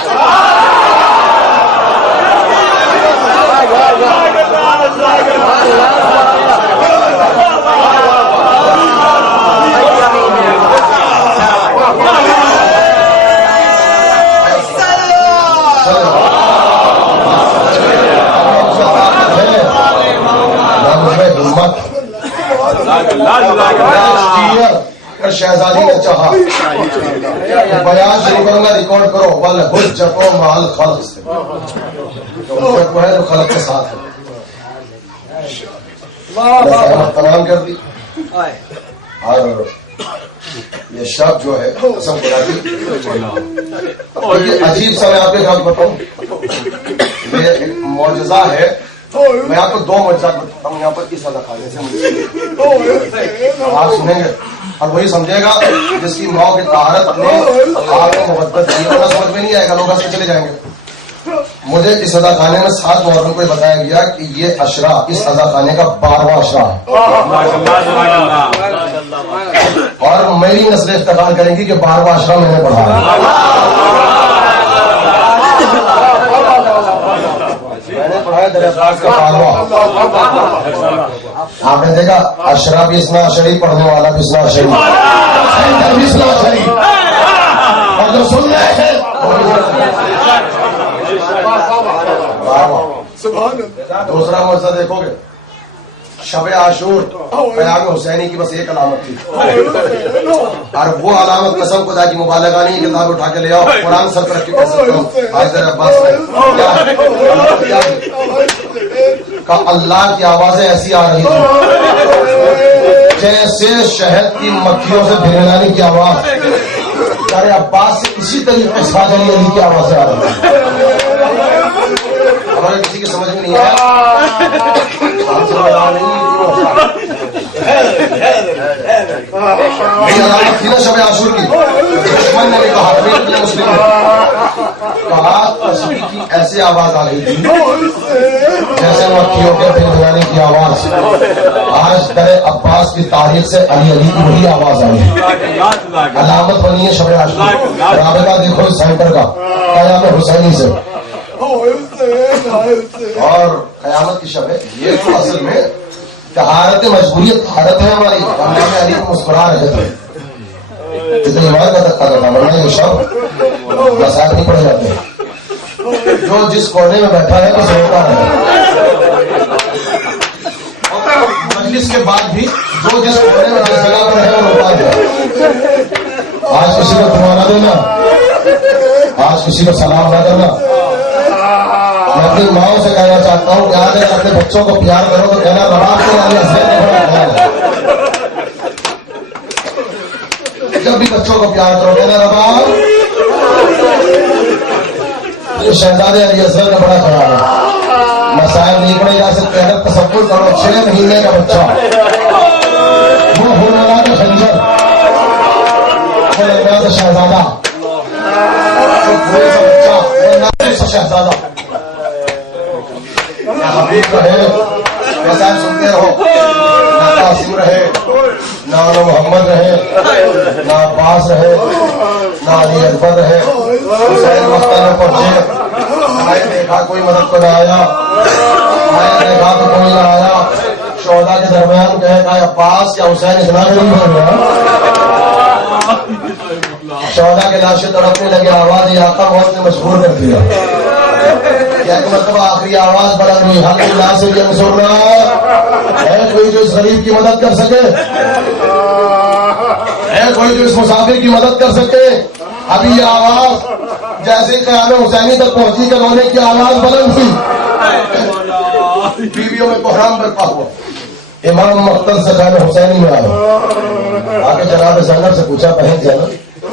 شہزادی نے چاہا بیان شروع کروں گا ریکارڈ کرو بل حجت و مال خلق سے حجت وہ ہے جو خلق کے ساتھ ہے. تمام کر دی اور یہ شب جو ہے قسم خدا کی عجیب سا میں آپ کے ساتھ بتاؤں. یہ ایک معجزہ ہے. میں آپ کو دو معجزات بتاتا ہوں یہاں پر کی سزا کھانے سے آپ سنیں گے اور وہی سمجھے گا جس کی ماں کی طہارت نے آگ میں محبت کی اور سمجھ میں نہیں آئے گا. لوگ ایسے چلے جائیں گے. مجھے اس سزا خانے میں 7 محرم کو بتایا گیا کہ یہ اشرا اس سزا خانے کا 12واں اشرا ہے اور میری نسل افتخار کریں گی کہ 12واں اشرا میں نے پڑھا ہے. میں نے پڑھا ہے درخواست کا 12واں. آپ نے دیکھا اشرا بھی اسنا اشری پڑھنے والا بھی اسنا اشری بھی اسنا اشری اور جو سن رہے ہیں دوسرا معجزہ دیکھو گے شب عاشور پیام حسینی کی بس ایک علامت تھی اور وہ علامت قسم خدا کی مبالغہ نہیں. کتاب اٹھا کے لے آؤ قرآن سر پر رکھ کے کہہ سکتا ہوں حضرت عباس کا اللہ کی آوازیں ایسی آ رہی تھی جیسے شہد کی مکھیوں سے بھنگانے کی آواز ارے عباس سے اسی طریقے سے خواجہ علی کی آواز سے آ رہی ہے. ہمارے کسی کی سمجھ میں نہیں آیا. علامت تھی نا شب عاشور کی. دشمن نے بھی کہا مسلم نے کہا تصویر کی ایسی آواز آ گئی تھی جیسے مکھیوں کے بھنگانے کی آواز. آج در عباس کی تاریخ سے علی علی کی وہی آواز آئی ہے. علامت بنی ہے شب عاشور. رابطہ دیکھو اس سینٹر کا قیام حسینی سے اور قیامت کی شب ہے. یہ تو اصل میں طہارت مجبوریت طہارت ہے ہماری. امام علی کو مسکرا رہے تھے جتنے ایمان کا دھکا تھا ورنہ یہ شب مسائل نہیں پڑے جاتے. جو جس کونے میں بیٹھا ہے بس روتا ہے. مجلس کے بعد بھی جو جس کونے میں جس جگہ پر ہے وہ روتا ہے. آج کسی کو دعا نہ دینا, آج کسی کو سلام نہ کرنا. میں اپنی ماؤں سے کہنا چاہتا ہوں کہ آج اپنے بچوں کو پیار کرو تو کہنا رباب کے علی اصغر نے بڑا خیال ہے. جب بھی بچوں کو پیار کرو کہنا رباب شہزادے علی اصغر نے بڑا خیال ہے. مسائل نہیں پڑے جا سکتے. اگر تصور کرو 6 مہینے کا بچہ وہ ہونے والا خنجر وہ لگ رہا تھا شہزادہ, بچہ شہزادہ حبیب رہے. مسائل سنتے رہو. نہ قاسم رہے, نہ محمد رہے, نہ عباس رہے, نہ علی اکبر رہے. حسین مقتل میں پہنچے, میں نے دیکھا کوئی مدد کو نہ آیا. میں نے دیکھا تو کوئی نہ آیا. شہداء کے درمیان کہے کہ عباس یا حسین اتنا نہیں ہو گیا. شہداء کے لاشیں تڑپنے لگے. آواز یہ آقا موت نے مشہور کر دیا. ایک مرتبہ آخری آواز بلند ہوئی, الحمدللہ سے بھی سننا ہے کوئی جو اس غریب کی مدد کر سکے, ہے کوئی جو اس مسافر کی مدد کر سکے. ابھی یہ آواز جیسے قیام حسینی تک پہنچی کہ رونے کی آواز بلند ہوئی. بیویوں میں بحران برپا ہوا. امام مقتل سے قیام حسینی میں آئے. آگے جناب زینب سے پوچھا بہن زینب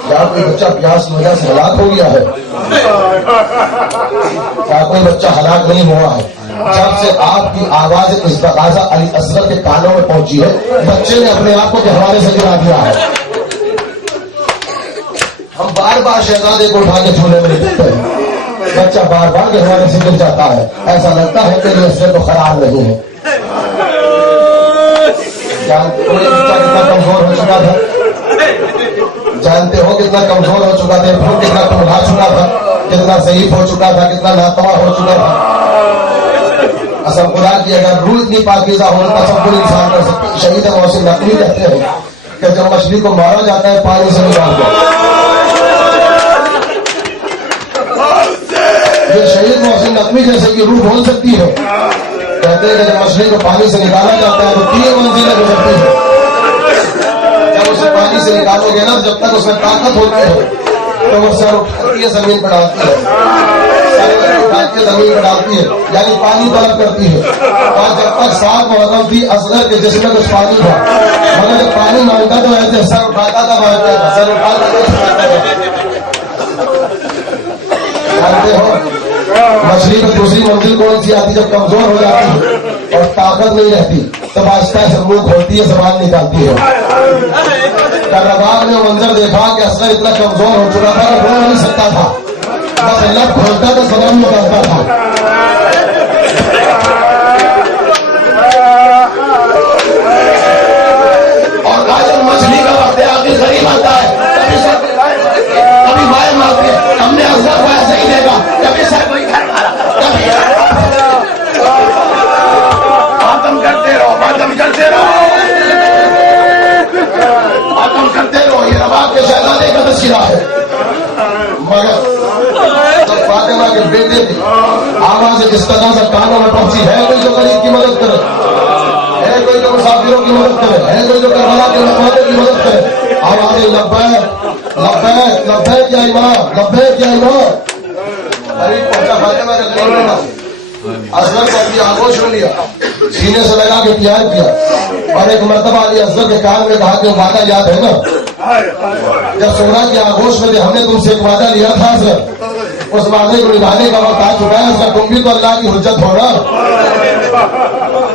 کیا کوئی بچہ پیاس کی وجہ سے ہلاک ہو گیا ہے؟ کیا کوئی بچہ ہلاک نہیں ہوا ہے؟ جب سے آپ کی آواز استغاثہ علی اصغر کے کانوں میں پہنچی ہے بچے نے اپنے آپ کو کے حوالے سے گرا دیا ہے. ہم بار بار شہزادے کو اٹھا کے چھونے میں دیکھتے ہیں. بچہ بار بار کے حوالے سے گر جاتا ہے. ایسا لگتا ہے کہ علی اصغر تو خراب نہیں ہے. کوئی بچہ کتنا کمزور ہو چکا تھا, جانتے ہو کتنا کمزور ہو چکا تھا, کتنا ٹوٹا چکا تھا, کتنا ضعیف ہو چکا تھا, کتنا ناتواں ہو چکا تھا. قسم خدا کی اگر روح اتنی پاکیزہ ہو تصور انسان کر سکتے. شہید محسن نقوی کہتے ہیں کہ جب مچھلی کو مارا جاتا ہے پانی سے نکال دو. یہ شہید محسن نقوی جیسے کہ روح بول سکتی ہے. کہتے ہیں کہ جب مچھلی کو پانی سے نکالا جاتا ہے تو 3 منزلیں گزرتی ہے. جب اسے پانی سے نکالو گے نا جب تک اس میں طاقت ہوتی ہے تو وہ سر اٹھاتی ہے زمین پر ڈالتی ہے, سر اٹھاتی ہے زمین پر ڈالتی ہے, یعنی پانی طلب کرتی ہے. اور جب تک ساتھ موجود تھی اصغر کے جسم میں کچھ پانی تھا, مگر جب پانی مانگتا تو ایسے سر اٹھاتا تھا مانگتا تھا, سر اٹھاتا تھا. جانتے ہو مچھلی کی دوسری منزل کون سی آتی جب کمزور ہو جاتی ہے اور طاقت نہیں رہتی تب آہستہ سے منہ کھولتی ہے, زبان نکالتی ہے. رباب نے وہ منظر دیکھا کہ اصغر اتنا کمزور ہو چکا تھا کہ بول نہیں سکتا تھا, بس لب کھولتا تو زبان نکالتا تھا. اور آج مچھلی کا وقت آخر غریب آتا ہے, کبھی مائیں مارتے ہیں, ہم نے اصغر کو ایسے ہی دیکھا, کبھی سر کوئی گھر مارا, کبھی ماتم کرتے رہو, ماتم کرتے رہو, ماتم کرتے رہو. یہ رباب کے شہزادے کا تذکرہ ہے. مگر جب فاطمہ کے بیٹے کی آواز اس طرح سے کانوں میں پہنچی, ہے کوئی جو غریب کی مدد کرے, ہے کوئی جو مسافروں کی مدد کرے, ہے کوئی جو کربلا کے مقامات کی مدد کرے. آواز لبیک لبیک لبیک یا امام, لبیک یا امام. غریب پہنچا فاطمہ کے غریب بیٹا, اصغر کو اپنی آغوش میں لیا, سینے سے لگا کے پیار کیا, اور ایک مرتبہ علی اصغر کے کان میں کہا کہ وہ وعدہ یاد ہے نا جب سغرا کی آغوش میں تھے, ہم نے تم سے ایک وعدہ لیا تھا اصغر, اس وعدے کو نبھانے کا وقت آ چکا ہے. اصغر تم بھی تو اللہ کی حجت ہو نا.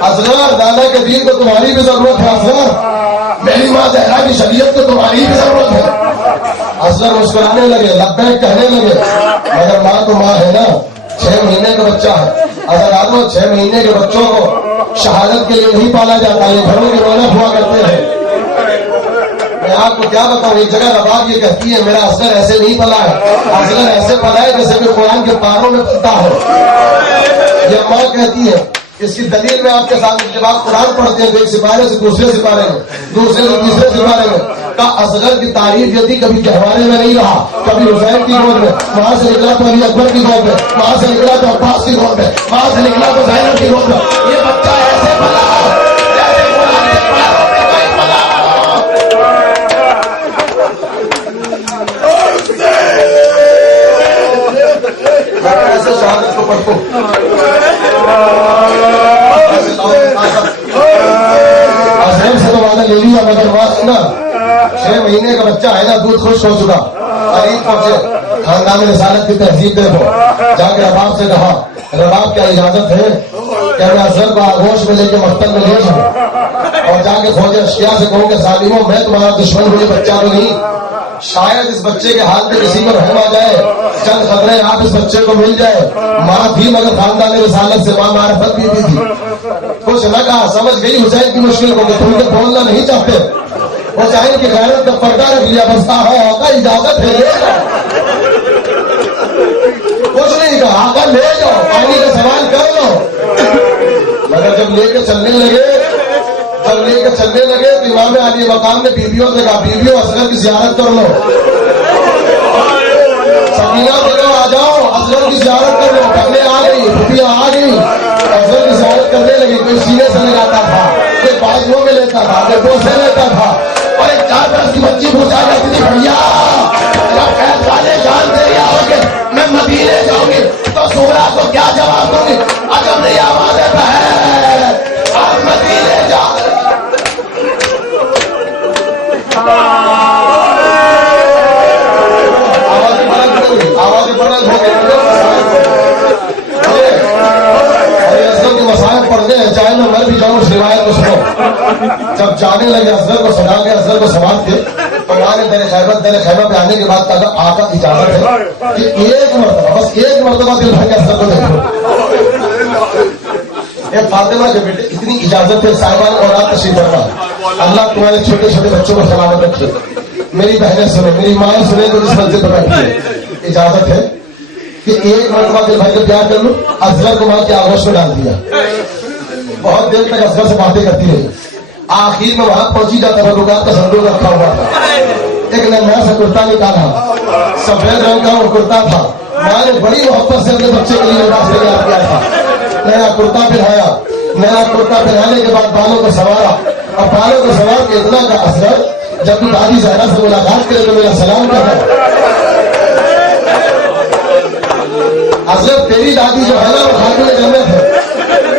اصغر دادا کے دین کو تمہاری بھی ضرورت ہے. اصغر میری ماں زہرا کی شریعت کو تمہاری بھی ضرورت ہے. اصغر مسکرانے لگے, لبیک کہنے لگے, مگر ماں تو ماں ہے نا, 6 مہینے کا بچہ ہے. اگر آدمی 6 مہینے کے بچوں کو شہادت کے لیے نہیں پالا جاتا, یہ گھروں کی رونق ہوا کرتے ہیں. میں آپ کو کیا بتاؤں, ایک جگہ رباب یہ کہتی ہے میرا اصغر ایسے نہیں پلا ہے, اصغر ایسے پلا ہے جیسے کہ قرآن کے پاروں میں پلتا ہو. یہ ماں کہتی ہے. اس کی دلیل میں آپ کے سامنے, جب آپ قرآن پڑھتے ہیں تو ایک سپارے سے دوسرے سپارے میں, دوسرے سے تیسرے سپارے میں کا اصغر کی تعریف یہ تھی, کبھی گہوارے میں نہیں رہا, کبھی حسین کی گود میں, وہاں سے نکلا تو علی اکبر کی گود میں, وہاں سے نکلا تو عباس کی گود میں, وہاں سے نکلا تو زینب کی گود میں. یہ بچہ ایسے پلا جیسے قرآن کے پاروں میں کوئی پلا. ایسے شہادت کو پڑھو. اصغر سے تو وعدہ لے لیا, مگر وہاں سنا 6 مہینے کا بچہ ہے نا, دودھ خشک ہو چکا. قریب پہنچے, خاندان رسالت کی تہذیب دیکھو, جا کے رباب سے کہا رباب کیا اجازت ہے کہ میں اصغر کو آغوش میں لے کے مقتل میں لے جاؤں, اور جا کے فوج اشکیا سے کہوں کہ ظالموں میں تمہارا دشمن ہوں, یہ بچہ تو نہیں. شاید اس بچے کے حال میں کسی کو رحم آ جائے, چند خطرے آپ اس بچے کو مل جائے. ماں تھی مگر خاندان رسالت سے ماں معرفت بھی تھی. کچھ نہ کہا, سمجھ گئی حسین کی مشکل کو کہ تم تو بولنا نہیں چاہتے. حسین کی غیرت کا پردہ رکھ لیا, بس آقا اجازت ہے لے جاؤ. کچھ نہیں کہا, آقا لے جاؤ, پانی کا سوال کر لو. مگر جب لے کے چلنے لگے تو امام علی مقام نے بیویوں سے کہا بیویوں اصغر کی زیارت کر لو. سکینہ کو کہو آ جاؤ اصغر کی زیارت کر لو. پہلے آ گئی, پھوپھیاں آ گئی, اصغر کی زیارت کرنے لگی. کوئی سینے سے لگاتا تھا, کوئی بازوؤں میں لیتا تھا, کوئی بوسے لیتا تھا, اور ایک 4 برس کی بچی پوچھا کرتی تھی بھیا جب قید والے جان دے رہا ہو کہ میں مدینے جاؤں گی تو سورا کو کیا جواب دوں گی؟ اگر نہیں آواز ہے آپ مدینے جاؤ. آواز بلند ہو گئی. اصغر کے مسائل پڑھتے ہیں, چاہے میں مر بھی جاؤں اس روایت کو سنو. جب جانے لگے اصغر کو سجا کے, اصغر کو سماعت کے, تو ماں نے در خیمہ پہ آنے کے بعد کہا آقا اجازت ہے کہ ایک مرتبہ, بس ایک مرتبہ دل بھر کے اصغر کو دیکھو. اے فاطمہ کے بیٹے اتنی اجازت ہے, صاحبان اولاد تشریف فرما, اللہ تمہارے چھوٹے چھوٹے بچوں کو سلامت رکھے. میری بہنیں سنیں, میری ماں سنیں تو اس منزل پہ بیٹھے. اجازت ہے کہ ایک مرتبہ دل بھر کے پیار کر لوں. اصغر کو ماں کے آغوش میں ڈال دیا. بہت دیر تک اصغر سے باتیں کرتی رہی. آخر میں وہاں پہنچی جاتا تھا, رکاوٹ کا صندوق رکھا ہوا تھا, ایک ننھا سا کرتا نکالا, سفید رنگ کا وہ کرتا تھا. ماں نے بڑی محبت سے اپنے بچے کے لیے لباس تیار کیا تھا. نیا کرتا پہنایا, نیا کرتا پہنانے کے بعد بالوں کو سنوارا, اور بالوں کو سنوار کے اتنا کا اصغر جب بھی دادی زہرا سے ملاقات کرے تو میرا سلام کرنا. اصغر تیری دادی جو ہے نا وہ خاتون جنت ہے,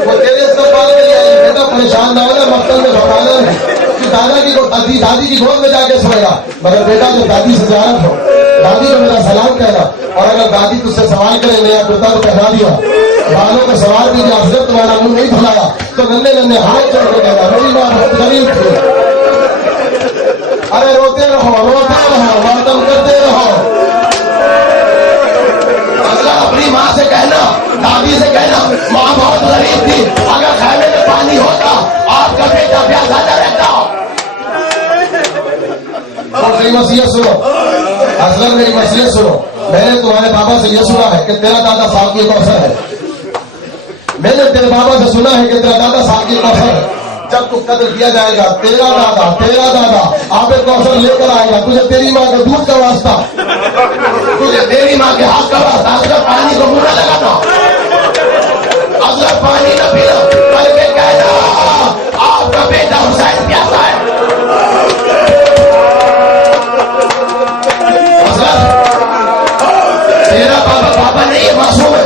وہ تیرے استقبال کے لیے آئی. بیٹا پریشان نہ ہونا, مقتل میں بھگانا ہے کہ دادی کی گود میں جا کے سوئے گا, مگر بیٹا جو دادی سے زیارت ہو, دادی کو میرا سلام کہنا. اور اگر دادی تجھ سے سوال کرے نیا کرتا تو پہنا دیا, بالوں کو سوال بھی دیا, اصغر تمہارا منہ نہیں دھلایا, تو ننے ہاتھ چڑھ کے کہنا میری ماں بہت غریب تھی. ارے روتے رہو ماتم کرتے رہو. اپنی ماں سے کہنا, دادی سے کہنا ماں بہت غریب تھی, اگر خیمے میں پانی ہوتا آپ کا بیٹا پیاسا نہ رہتا. میری وصیت سنو اصغر, میری وصیت سنو. میں نے تمہارے بابا سے یہ سنا ہے کہ تیرا دادا ساقی کوثر ہے. میں نے تیرے بابا سے سنا ہے کہ تیرا دادا ساقی کوثر ہے. جب تو قتل کیا جائے گا تیرا دادا آب کوثر لے کر آئے گا. تجھے تیری ماں کے دودھ کا واسطہ, تجھے تیری ماں کے ہاتھ کا واسطہ. اصغر پانی کو منہ نہ لگانا, اصغر پانی نہ پینا, بلکہ کہنا آپ کا بیٹا حسین پیاسا ہے. اصغر تیرا بابا نہیں ہے, معصوم ہے.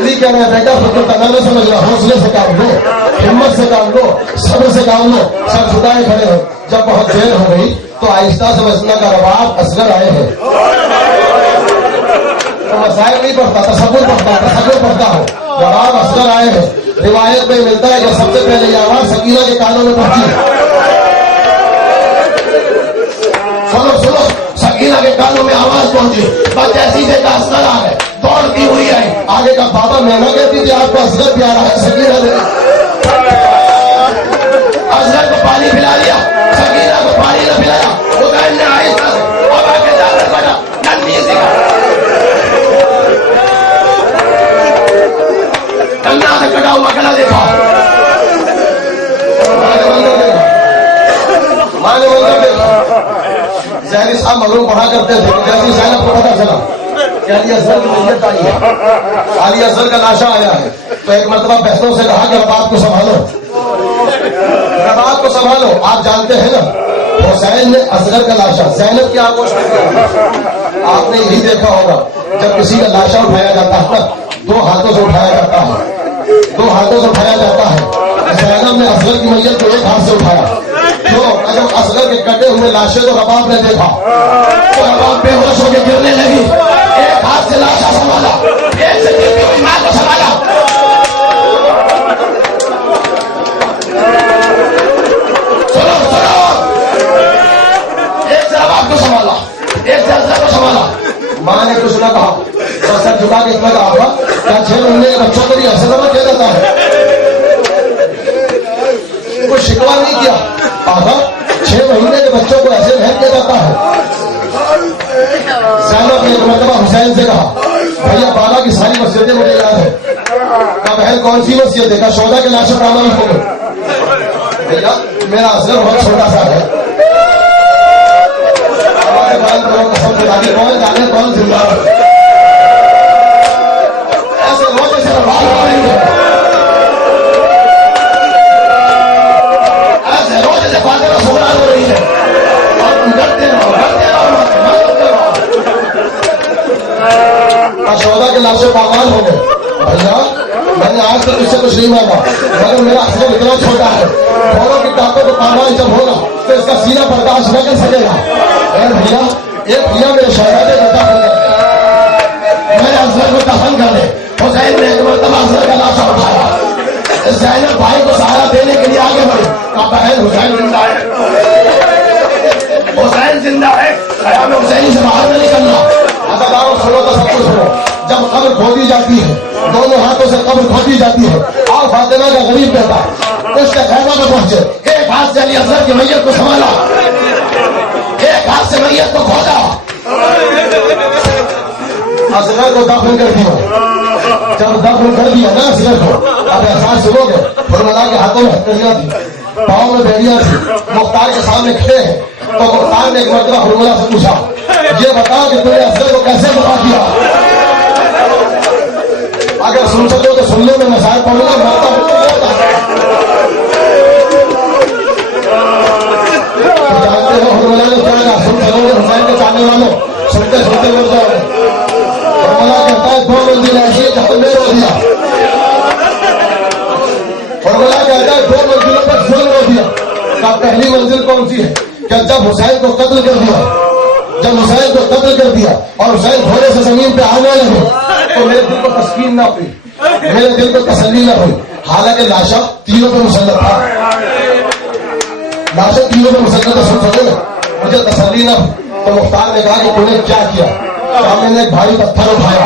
علی کہہ رہے ہیں بیٹا خود کو تنہا نہ سمجھ رہا، حوصلے سے کام لو، ہمت سے کام لو، صبر سے کام لو. سب جھکائے کھڑے ہو. جب بہت دیر ہو گئی تو آہستہ سمجھنا کا رباب اصغر آئے ہیں. تو مسائل نہیں پڑھتا، تصور پڑھتا ہو. رباب اصغر آئے ہیں. روایت میں ملتا ہے کہ سب سے پہلے یہ آواز سکینہ کے کانوں میں پہنچی. سنو سکینہ کے کانوں میں آواز پہنچی. بس ایسی سے کا اصغر آ گئے، دوڑتی ہوئی آئی. آگے کا بابا مینا کہتی تھی آپ کو اصغر پیارا ہے. سکینہ نے اصغر کو پانی پلا دیا، سکینہ کو پانی نہ پلایا. حسین نے آہستہ سے اب آگے جا کر بنا ننھی سی کنگا سے کٹا ہوا گلا دیکھا. ماں نے منظر دیکھا. زہری صاحب مغروب پڑھا کرتے تھے. جیسی زینب کو پتا چلا کہ علی اصغر کی میت آئی ہے، علی اصغر کا لاشا آیا ہے، تو ایک مرتبہ بہنوں سے کہا کہ رباب کو سنبھالو، رباب کو سنبھالو. آپ جانتے ہیں نا حسین نے اصغر کا لاشا زینب کی آغوش میں کیا. آپ نے یہی دیکھا ہوگا جب کسی کا لاشا اٹھایا جاتا ہے نا، دو ہاتھوں سے اٹھایا جاتا ہے، دو ہاتھوں سے اٹھایا جاتا ہے. زینب نے اصغر کی میت کو ایک ہاتھ سے اٹھایا. تو جب اصغر کے کٹے ہوئے لاشے کو رباب نے دیکھا تو رباب بے ہوش ہو کے گرنے لگی. ایک ہاتھ سے لاشا سنبھالا، ایک سے گرتی ہوئی ماں کو سنبھالا. ایک سے رباب کو سنبھالا، ایک سے اصغر کو سنبھالا. ماں نے کچھ نہ کہا، سر جھکا کے اتنا کہا تھا کیا 6 مہینے کے بچوں کو بھی ایسے سمجھ کیا جاتا ہے؟ کوئی شکوا نہیں کیا. آہا 6 مہینے کے بچوں کو ایسے بہن کیا جاتا ہے. زینب نے ایک مرتبہ حسین سے کہا بھیا بالا کی ساری وصیتیں مجھے یاد ہے. کہا بہن کون سی وصیت ہے؟ کہا شودا کے لاشوں کا عمل ہو گئے. بھیا میرا اصغر بہت چھوٹا سا ہے. ہمارے بہن بڑوں کو سب بتا کون جانے کون زندہ ہے. ایسے روزے سے بات ہو رہی ہے، ایسے روزے سے فاتحہ سنان ہو رہی ہے اور تم ڈرتے رہو. شودا کے لاشوں پامال ہو گئے. بھیا میں نے آج تک اس سے کچھ نہیں مانگا مگر میرا اصغر اتنا چھوٹا ہے، دونوں کی طاقتوں کو پامال جب ہوگا تو اس کا سینہ برداشت نہ کر سکے گا. بھیا ایک بھیا میرے شہزادے کا دفن کر دے، میرے اصغر کو دفن کر دے. حسین نے ایک مرتبہ اصغر کا لاشا اٹھایا. زینب بھائی کو سہارا دینے کے لیے آگے بڑھی. کہا بہن حسین زندہ ہے، حسین زندہ ہے، خیام حسینی سے باہر نہ نکلنا. اداکاروں سنو تو سب کچھ سنو. جب قبر کھودی جاتی ہے، دونوں ہاتھوں سے قبر کھودی جاتی ہے، اور فاطمہ کا غریب بیٹا اس کے خیمہ میں پہنچے. ایک ہاتھ سے علی اصغر کی میت کو سنبھالا، ایک ہاتھ سے میت کو کھودا، اصغر کو دفن کر دیا. جب دفن کر دیا نا اصغر کو، اب احساس ہو گئے. فرمایا کے ہاتھوں میں ہتھیلیاں تھی، پاؤں میں بیڑیاں تھی. مختار کے سامنے کھڑے ہیں تو مختار نے ایک مرتبہ حرملہ سے پوچھا یہ بتا کہ تم نے اصغر کو کیسے دفع کیا؟ اگر سن سکو تو سن لو، میں مسائل پڑھوں گا. جانتے ہو حرملہ نے کیا کہا؟ سن سکو گے حسین کے چاہنے والوں، سنتے سنتے مر جاؤ. حرملہ کہتا ہے 2 منزل ایسی ہے جہاں میں رو دیا. حرملہ کہتا ہے 2 منزلوں پر ظلم ہو دیا. کہا پہلی منزل کون سی ہے؟ کہ جب حسین کو قتل کر دیا، جب حسین کو قتل کر دیا اور حسین گھوڑے سے زمین پہ آنے لگے تو میرے دل کو تسکین نہ ہوئی، میرے دل کو تسلی نہ ہوئی. حالانکہ لاشا تیروں پہ مسلط تھا، لاشا تیروں پہ مسلط تھا. سن سکو مجھے تسلی نہ ہوئی. تو مختار نے کہا کہ تم نے کیا کیا؟ میں نے ایک بھاری پتھر اٹھایا